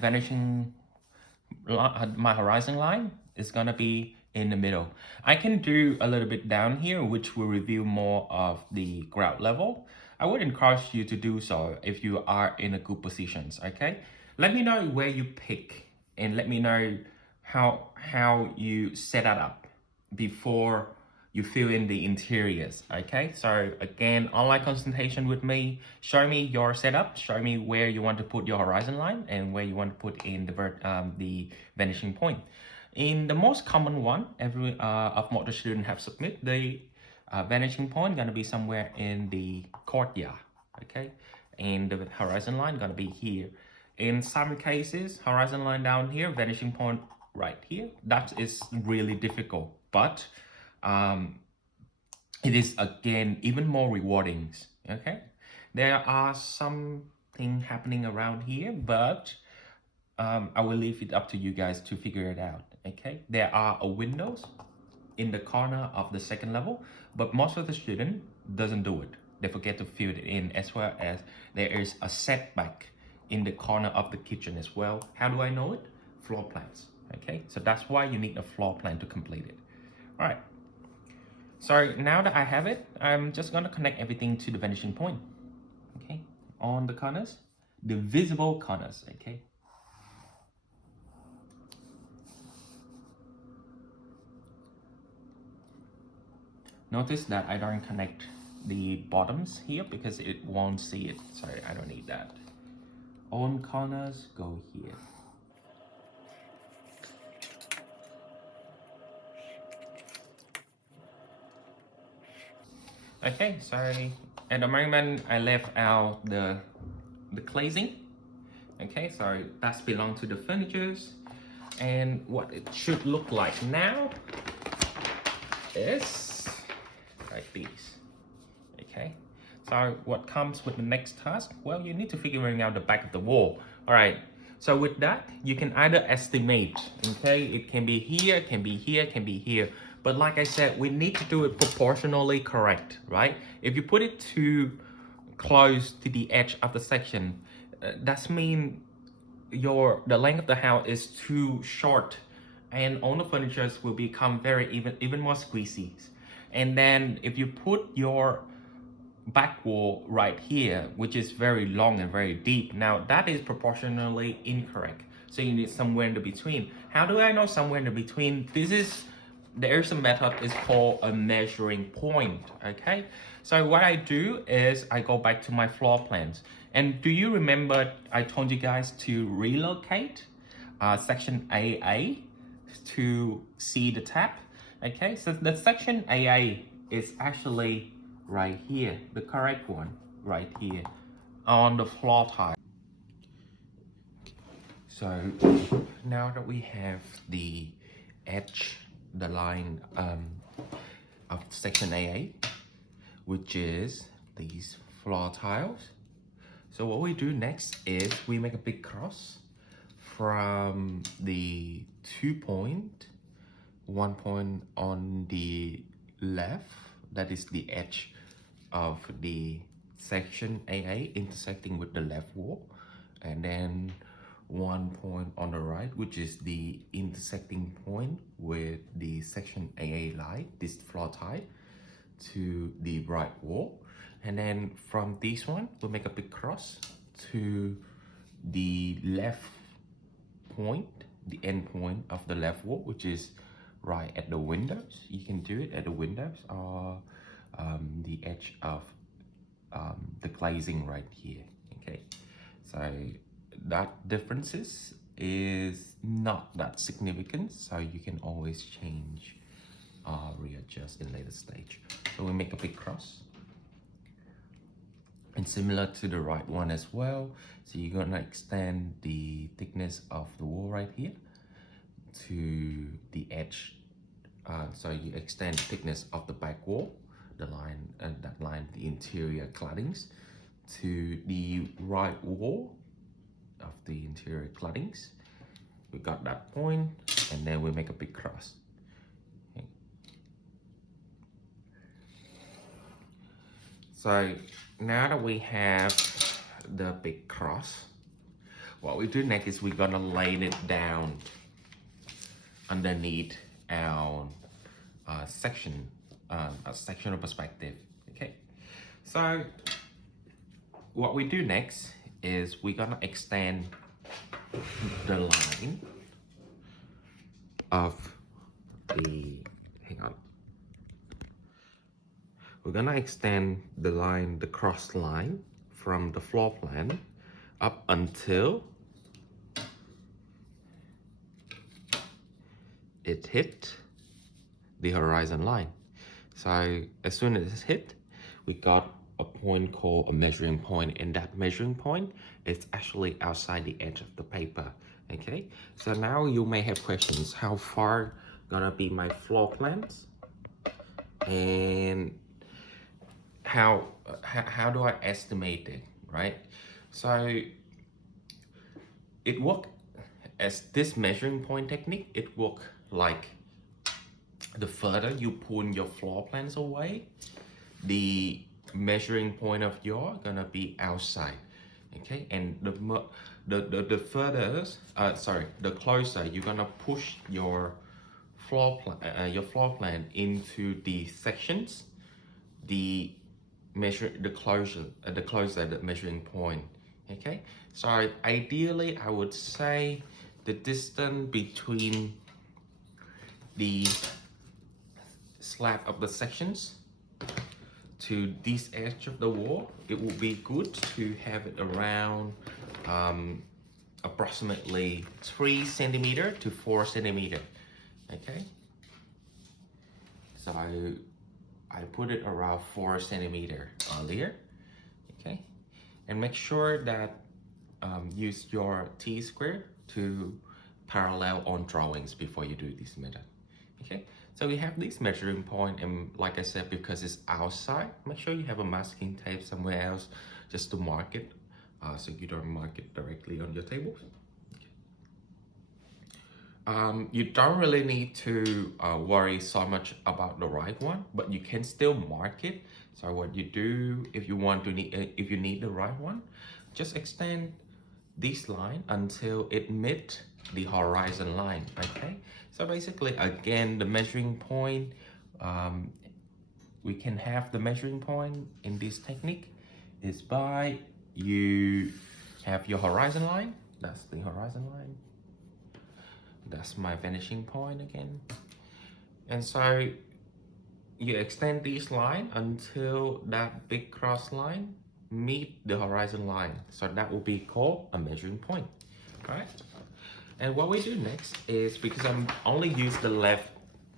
my horizon line is gonna be in the middle. I can do a little bit down here, which will reveal more of the ground level. I would encourage you to do so if you are in a good positions, okay? Let me know where you pick and let me know how you set that up before you fill in the interiors, okay? So again, online consultation with me, show me your setup, show me where you want to put your horizon line and where you want to put in the vanishing point. In the most common one, every of what the student have submit, the vanishing point gonna be somewhere in the courtyard, okay? And the horizon line gonna be here. In some cases, horizon line down here, vanishing point right here. That is really difficult, but it is again even more rewarding, okay? There are something happening around here, but I will leave it up to you guys to figure it out, okay? There are windows in the corner of the second level, but most of the student doesn't do it. They forget to fill it in, as well as there is a setback in the corner of the kitchen as well. How do I know it? Floor plans, okay? So that's why you need a floor plan to complete it. All right. So now that I have it, I'm just gonna connect everything to the vanishing point, okay? On the corners, the visible corners, okay? Notice that I don't connect the bottoms here because it won't see it. Sorry, I don't need that. On corners, go here. Okay, sorry. At the moment, I left out the glazing. Okay, so that's belong to the furnitures. And what it should look like now is like this. Okay, so what comes with the next task? Well, you need to figuring out the back of the wall. All right, so with that, you can either estimate, okay? It can be here, can be here, can be here. But like I said, we need to do it proportionally correct, right? If you put it too close to the edge of the section, that's mean the length of the house is too short, and all the furnitures will become very even more squeezy. And then if you put your back wall right here, which is very long and very deep, now that is proportionally incorrect. So you need somewhere in the between. How do I know somewhere in the between? There's a method, it's called a measuring point, okay? So what I do is I go back to my floor plans. And do you remember I told you guys to relocate section AA to see the tab? Okay, so the section AA is actually right here, the correct one, right here on the floor tile. So now that we have the edge, the line of section AA, which is these floor tiles. So what we do next is we make a big cross from the 2 point, 1 point on the left, that is the edge of the section AA intersecting with the left wall, and then 1 point on the right, which is the intersecting point with the section AA line, this floor tile, to the right wall. And then from this one, we'll make a big cross to the left point, the end point of the left wall, which is right at the windows. You can do it at the windows or the edge of the glazing right here. Okay, so that differences is not that significant, so you can always change or readjust in later stage. So we make a big cross, and similar to the right one as well. So you're gonna extend the thickness of the wall right here to the edge. So you extend the thickness of the back wall, the line, that line, the interior claddings, to the right wall of the interior claddings. We got that point, and then we make a big cross. Okay. So now that we have the big cross, what we do next is we're gonna lay it down underneath our sectional perspective. Okay, so what we do next is we're gonna extend the line of the, hang on, we're gonna extend the line, the cross line from the floor plan up until it hit the horizon line. So as soon as it's hit, we got a point called a measuring point, and that measuring point is actually outside the edge of the paper. Okay, so now you may have questions: how far gonna be my floor plans, and how do I estimate it, right? So it works as this measuring point technique. It works like the further you pull your floor plans away, the measuring point of your gonna be outside. Okay, and the further, the closer you're gonna push your floor plan into the sections, the closer the measuring point. Okay, so ideally I would say the distance between the slab of the sections to this edge of the wall, it would be good to have it around approximately 3 centimeter to 4 centimeter. Okay, so I put it around 4 centimeter earlier. Okay, and make sure that use your T-square to parallel on drawings before you do this method. Okay, so we have this measuring point, and like I said, because it's outside, make sure you have a masking tape somewhere else just to mark it, so you don't mark it directly on your tables. You don't really need to worry so much about the right one, but you can still mark it. So what you do, if you need the right one, just extend this line until it meets the horizon line. Okay, so basically, again, the measuring point, we can have the measuring point in this technique is by you have your horizon line. That's the horizon line. That's my vanishing point again. And so you extend this line until that big cross line meet the horizon line. So that will be called a measuring point. All right. And what we do next is, because I'm only use the left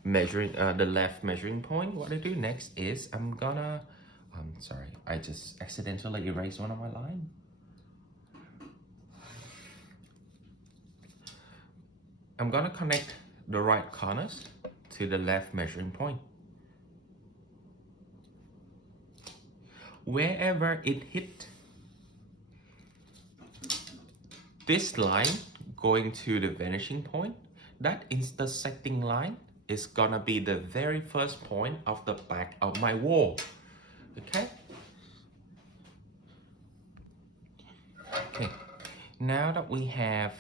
measuring point, what I do next is I'm gonna, sorry, I just accidentally erased one of my lines. I'm gonna connect the right corners to the left measuring point. Wherever it hit this line going to the vanishing point, that intersecting line is gonna be the very first point of the back of my wall. Okay? Okay, now that we have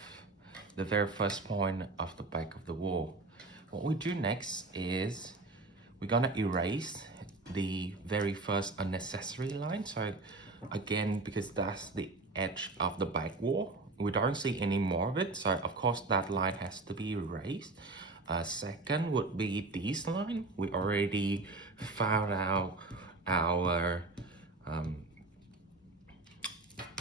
the very first point of the back of the wall, what we do next is we're gonna erase the very first unnecessary line. So again, because that's the edge of the back wall, we don't see any more of it, so of course that line has to be erased. Second would be this line. We already found out our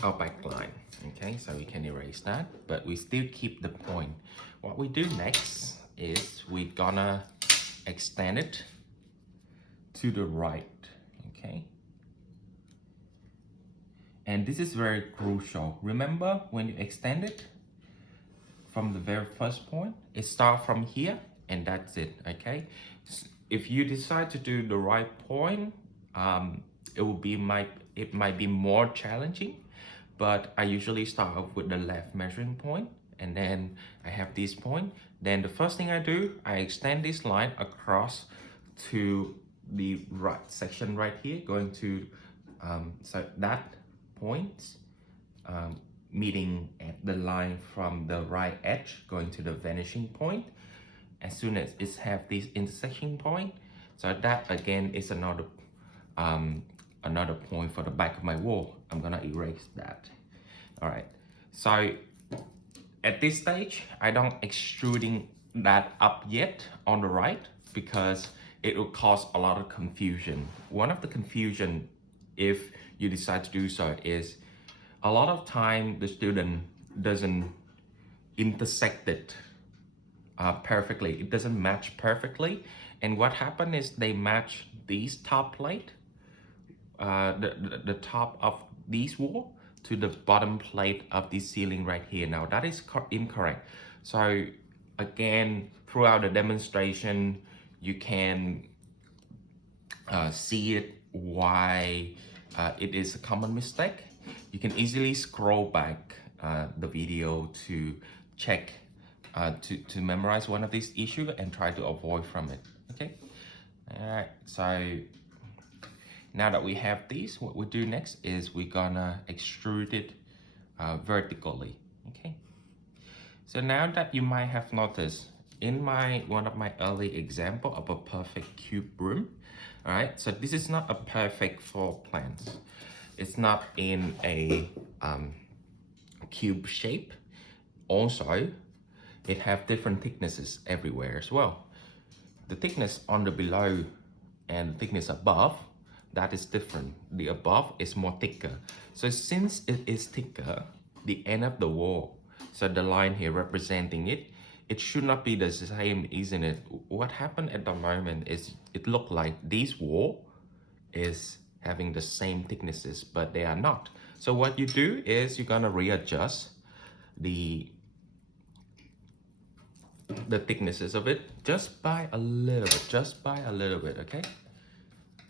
back line. Okay, so we can erase that, but we still keep the point. What we do next is we're gonna extend it to the right. Okay, and this is very crucial. Remember, when you extend it from the very first point, it starts from here and that's it. Okay, if you decide to do the right point, it might be more challenging, but I usually start off with the left measuring point, and then I have this point. Then the first thing I do, I extend this line across to the right section right here, going to so that point meeting at the line from the right edge going to the vanishing point. As soon as it have this intersection point, so that again is another point for the back of my wall. I'm gonna erase that. All right, so at this stage, I don't extruding that up yet on the right because it will cause a lot of confusion. One of the confusion, if you decide to do so, is a lot of time the student doesn't intersect it perfectly. It doesn't match perfectly. And what happened is they match these top plate, the top of this wall to the bottom plate of this ceiling right here. Now that is incorrect. So again, throughout the demonstration, you can see it why it is a common mistake. You can easily scroll back the video to check to memorize one of these issues and try to avoid from it. Okay. All right. So now that we have these, what we do next is we're gonna extrude it vertically. Okay. So now that you might have noticed in one of my early example of a perfect cube room, all right. So this is not a perfect floor plan. It's not in a cube shape. Also, it have different thicknesses everywhere as well. The thickness on the below and the thickness above, that is different. The above is more thicker. So since it is thicker, the end of the wall, so the line here representing it, it should not be the same, isn't it? What happened at the moment is it looked like this wall is having the same thicknesses, but they are not. So what you do is you're gonna readjust the thicknesses of it just by a little bit, okay?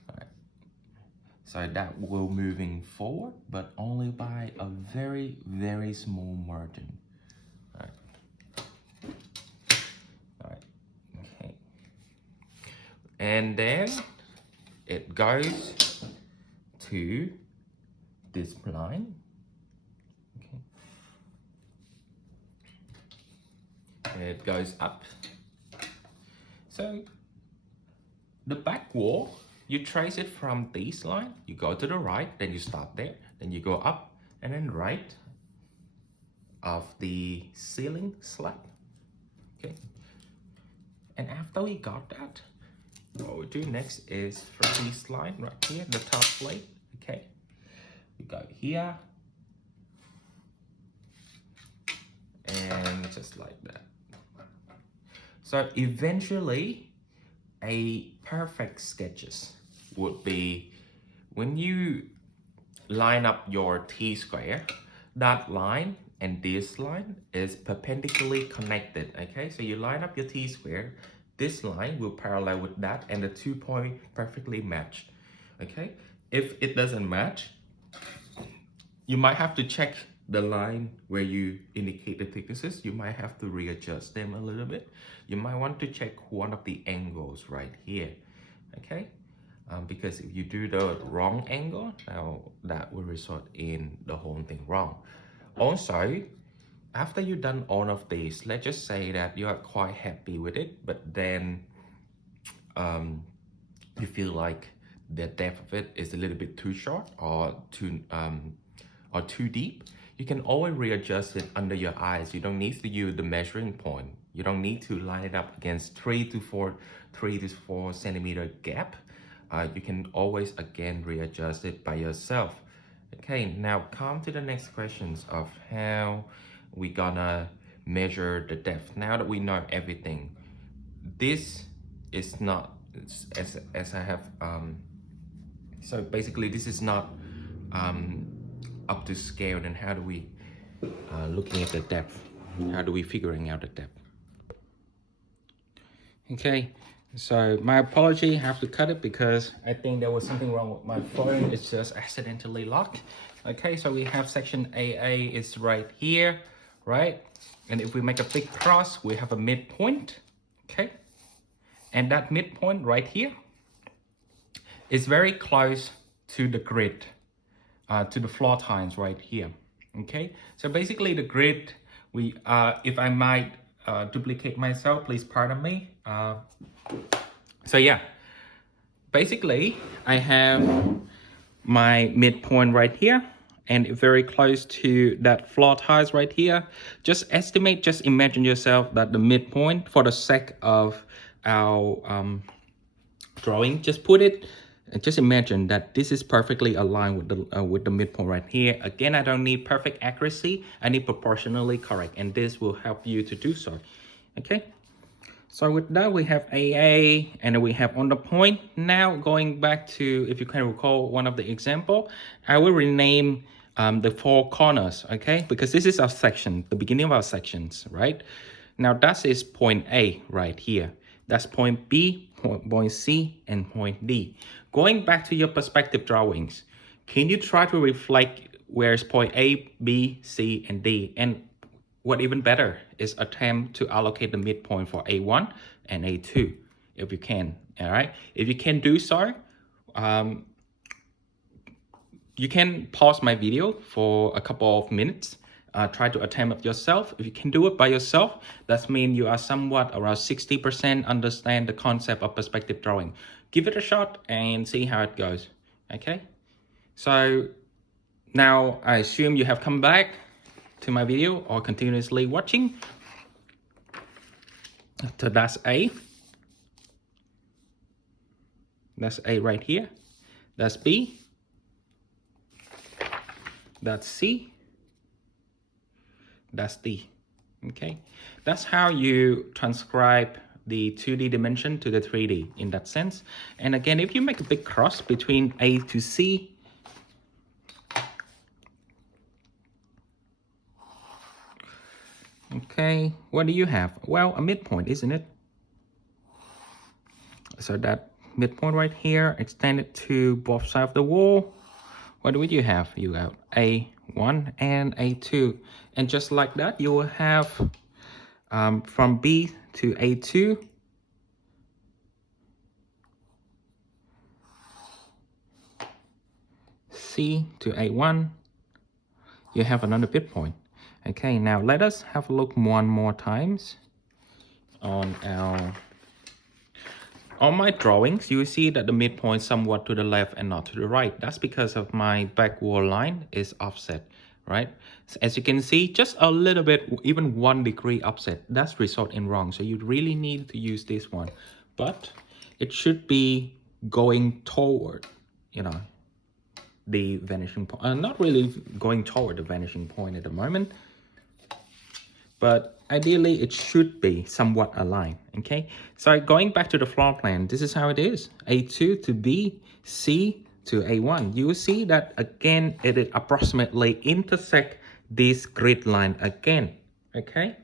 All right. So that will moving forward, but only by a very, very small margin. All right. All right. Okay. And then it goes to this line. Okay. And it goes up. So the back wall, you trace it from this line, you go to the right, then you stop there, then you go up and then right of the ceiling slab. Okay. And after we got that, what we do next is for this line right here, the top plate, okay, we go here and just like that. So eventually a perfect sketches would be when you line up your T-square, that line and this line is perpendicularly connected, okay? So you line up your T-square, this line will parallel with that and the 2 points perfectly match, okay? If it doesn't match, you might have to check the line where you indicate the thicknesses. You might have to readjust them a little bit. You might want to check one of the angles right here, okay? Because if you do the wrong angle, now that will result in the whole thing wrong. Also, after you've done all of these, let's just say that you are quite happy with it, but then you feel like the depth of it is a little bit too short or too deep. You can always readjust it under your eyes. You don't need to use the measuring point. You don't need to line it up against 3 to 4 centimeter gap. You can always again readjust it by yourself. Okay, now come to the next questions of how we gonna measure the depth. Now that we know everything, this is not as I have so basically this is not up to scale. Then how do we looking at the depth, how do we figuring out the depth? Okay, so my apology, I have to cut it because I think there was something wrong with my phone. It's just accidentally locked. Okay, so we have section AA is right here, right? And if we make a big cross, we have a midpoint, okay? And that midpoint right here is very close to the grid, to the floor tiles right here, Okay, so basically the grid, if I might duplicate myself, please pardon me. So yeah, basically I have my midpoint right here and very close to that floor tiles right here. Just estimate, just imagine yourself that the midpoint, for the sake of our drawing, just put it, just imagine that this is perfectly aligned with the midpoint right here. Again, I don't need perfect accuracy, I need proportionally correct, and this will help you to do so. Okay, so with that we have AA, and then we have on the point. Now going back to, if you can recall one of the example, I will rename the four corners, okay, because this is our section, the beginning of our sections, right? Now that is point A right here, that's point B, point C, and point D. Going back to your perspective drawings, can you try to reflect where's point A, B, C, and D? And what even better is attempt to allocate the midpoint for A1 and A2 if you can. All right, if you can do so, you can pause my video for a couple of minutes. Try to attempt it yourself. If you can do it by yourself, that means you are somewhat around 60% understand the concept of perspective drawing. Give it a shot and see how it goes. Okay, so now I assume you have come back to my video or continuously watching. So that's A. That's A right here. That's B. That's C. That's D. Okay, that's how you transcribe the 2D dimension to the 3D in that sense. And again, if you make a big cross between A to C, okay, what do you have? Well, a midpoint, isn't it? So that midpoint right here extended to both sides of the wall. What do you have? You have A1 and A2, and just like that you will have from B to A2, C to A1, you have another midpoint. Okay, now let us have a look one more times on my drawings. You will see that the midpoint somewhat to the left and not to the right. That's because of my back wall line is offset, right? So as you can see, just a little bit, even 1 degree offset, that's result in wrong. So you really need to use this one, but it should be going toward, you know, the vanishing point. Not really going toward the vanishing point at the moment, but ideally it should be somewhat aligned. Okay, so going back to the floor plan, this is how it is. A2 to B, C to A1. You will see that again it approximately intersect this grid line again. Okay,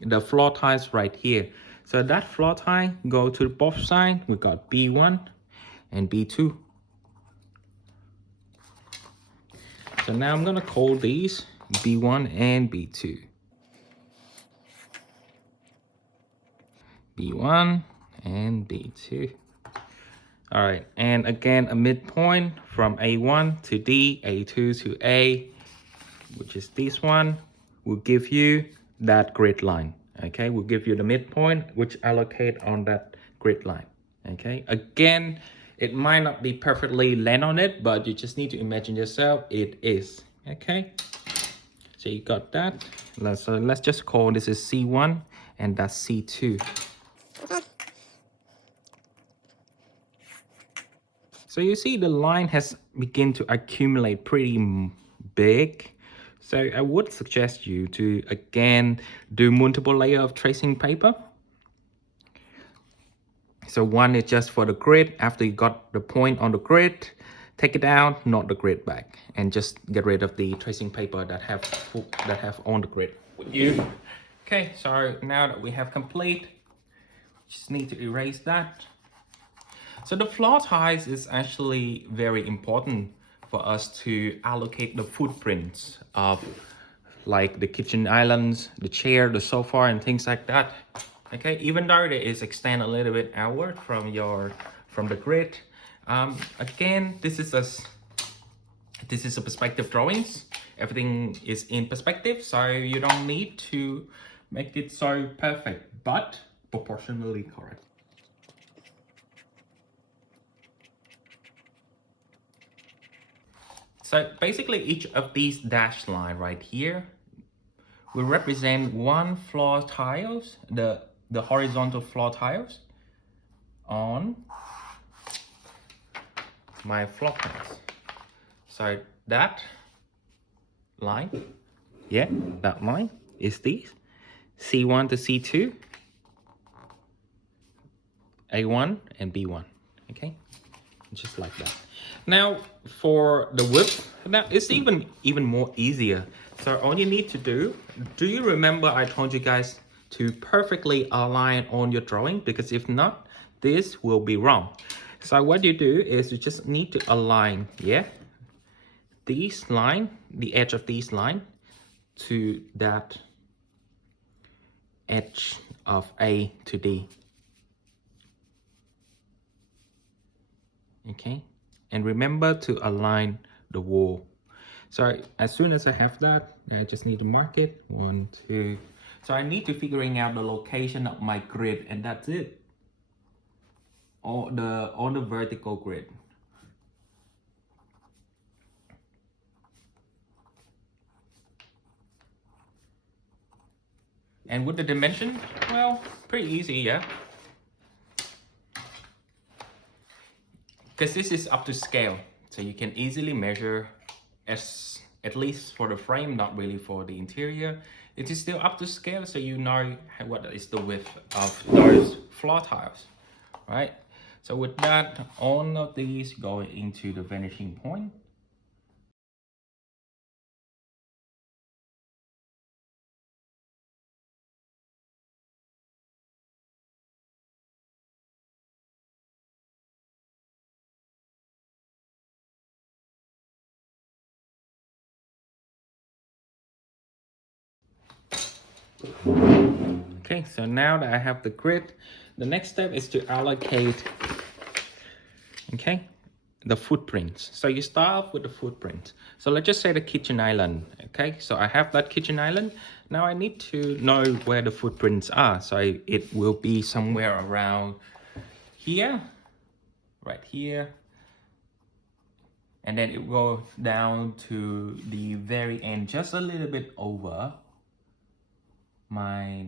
the floor tiles right here. So that floor tile go to both sides. We got B1 and B2. So now I'm gonna call these B1 and B2. B1 and B2. All right, and again a midpoint from A1 to D, A2 to A, which is this one, will give you that grid line. Okay, will give you the midpoint which allocate on that grid line. Okay, again, it might not be perfectly land on it, but you just need to imagine yourself it is. Okay, so you got that. Let's just call this is C1 and that's C2. So you see the line has begun to accumulate pretty big. So I would suggest you to again do multiple layer of tracing paper. So one is just for the grid. After you got the point on the grid, take it out, not the grid back, and just get rid of the tracing paper that have on the grid with you. Okay, so now that we have complete, just need to erase that. So the floor tiles is actually very important for us to allocate the footprints of like the kitchen islands, the chair, the sofa, and things like that. Okay, even though it is extend a little bit outward from the grid. Again, this is a perspective drawings, everything is in perspective, so you don't need to make it so perfect, but proportionally correct. So basically each of these dashed line right here will represent one floor tiles, the horizontal floor tiles on my floor plans. So that line, yeah, that line is these C1 to C2, A1 and B1, okay, just like that. Now for the width, now it's even more easier. So all you need to do you remember I told you guys to perfectly align on your drawing? Because if not, this will be wrong. So what you do is you just need to align, yeah, these line, the edge of these line to that edge of A to D. Okay, and remember to align the wall. So as soon as I have that, I just need to mark it 1, 2. So I need to figuring out the location of my grid, and that's it. On the vertical grid. And with the dimension, well, pretty easy, yeah. Because this is up to scale, so you can easily measure, at least for the frame, not really for the interior. It is still up to scale, so you know what is the width of those floor tiles, right? So with that, all of these go into the vanishing point. Okay, so now that I have the grid, the next step is to allocate, okay, the footprints. So you start off with the footprint. So let's just say the kitchen island, okay? So I have that kitchen island. Now I need to know where the footprints are. So it will be somewhere around here, right here. And then it will go down to the very end, just a little bit over my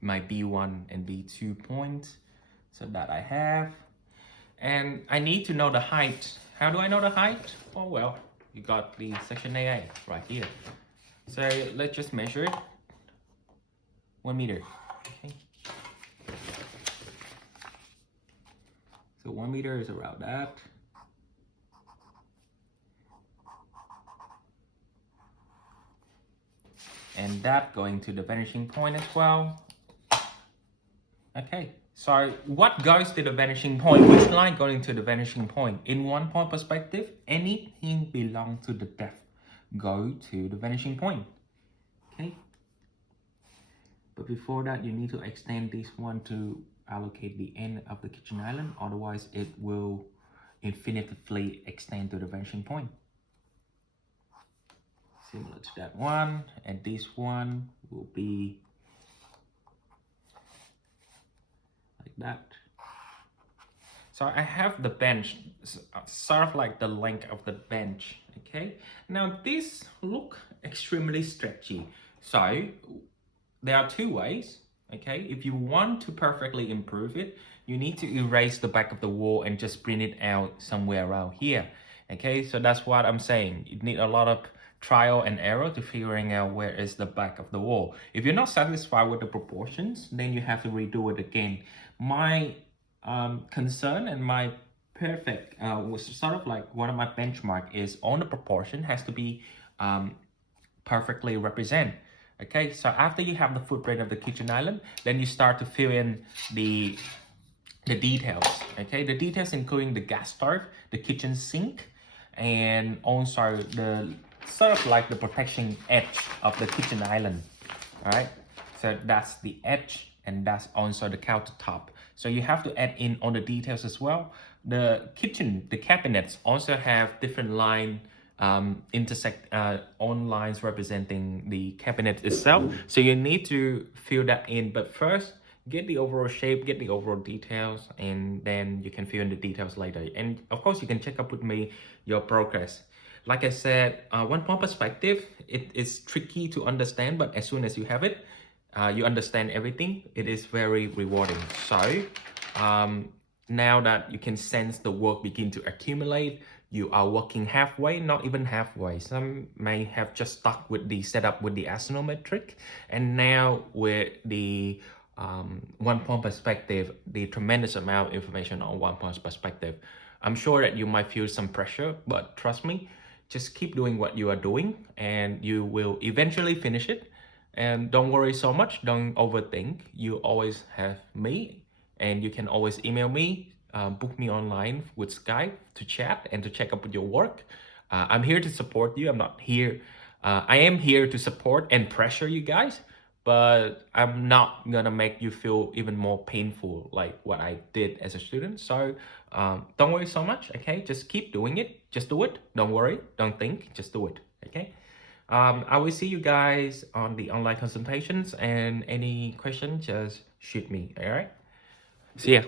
my B1 and B2 points, so that I have. And I need to know the height. How do I know the height? Oh well, you got the section AA right here. So let's just measure it. 1 meter. Okay. So 1 meter is around that. And that going to the vanishing point as well. Okay, so what goes to the vanishing point? Which line going to the vanishing point? In 1 point perspective, anything belong to the depth go to the vanishing point. Okay. But before that, you need to extend this one to allocate the end of the kitchen island. Otherwise, it will infinitely extend to the vanishing point. Similar to that one, and this one will be like that. So I have the bench, sort of like the length of the bench, okay? Now this look extremely stretchy. So there are 2 ways, okay? If you want to perfectly improve it, you need to erase the back of the wall and just print it out somewhere around here, okay? So that's what I'm saying. You need a lot of trial and error to figuring out where is the back of the wall. If you're not satisfied with the proportions, then you have to redo it again. My concern and my perfect was sort of like one of my benchmark is on the proportion has to be perfectly represent. Okay, so after you have the footprint of the kitchen island, then you start to fill in the details. Okay, the details including the gas stove, the kitchen sink, and also the sort of like the protection edge of the kitchen island. All right, so that's the edge, and that's also the countertop. So you have to add in all the details as well. The kitchen, the cabinets also have different line intersect on lines representing the cabinet itself. So you need to fill that in. But first, get the overall shape, get the overall details, and then you can fill in the details later. And of course, you can check up with me your progress. Like I said, one point perspective, it is tricky to understand, but as soon as you have it, you understand everything. It is very rewarding. So now that you can sense the work begin to accumulate, you are working halfway, not even halfway. Some may have just stuck with the setup with the Astronometric, and now with the one point perspective, the tremendous amount of information on one point perspective. I'm sure that you might feel some pressure, but trust me, just keep doing what you are doing and you will eventually finish it. And don't worry so much, don't overthink. You always have me, and you can always email me, book me online with Skype to chat and to check up with your work. I'm here to support you. I'm not here. I am here to support and pressure you guys, but I'm not gonna make you feel even more painful like what I did as a student. So don't worry so much, okay? Just keep doing it. Just do it. Don't worry. Don't think. Just do it, okay? I will see you guys on the online consultations, and any question, just shoot me, all right? See ya.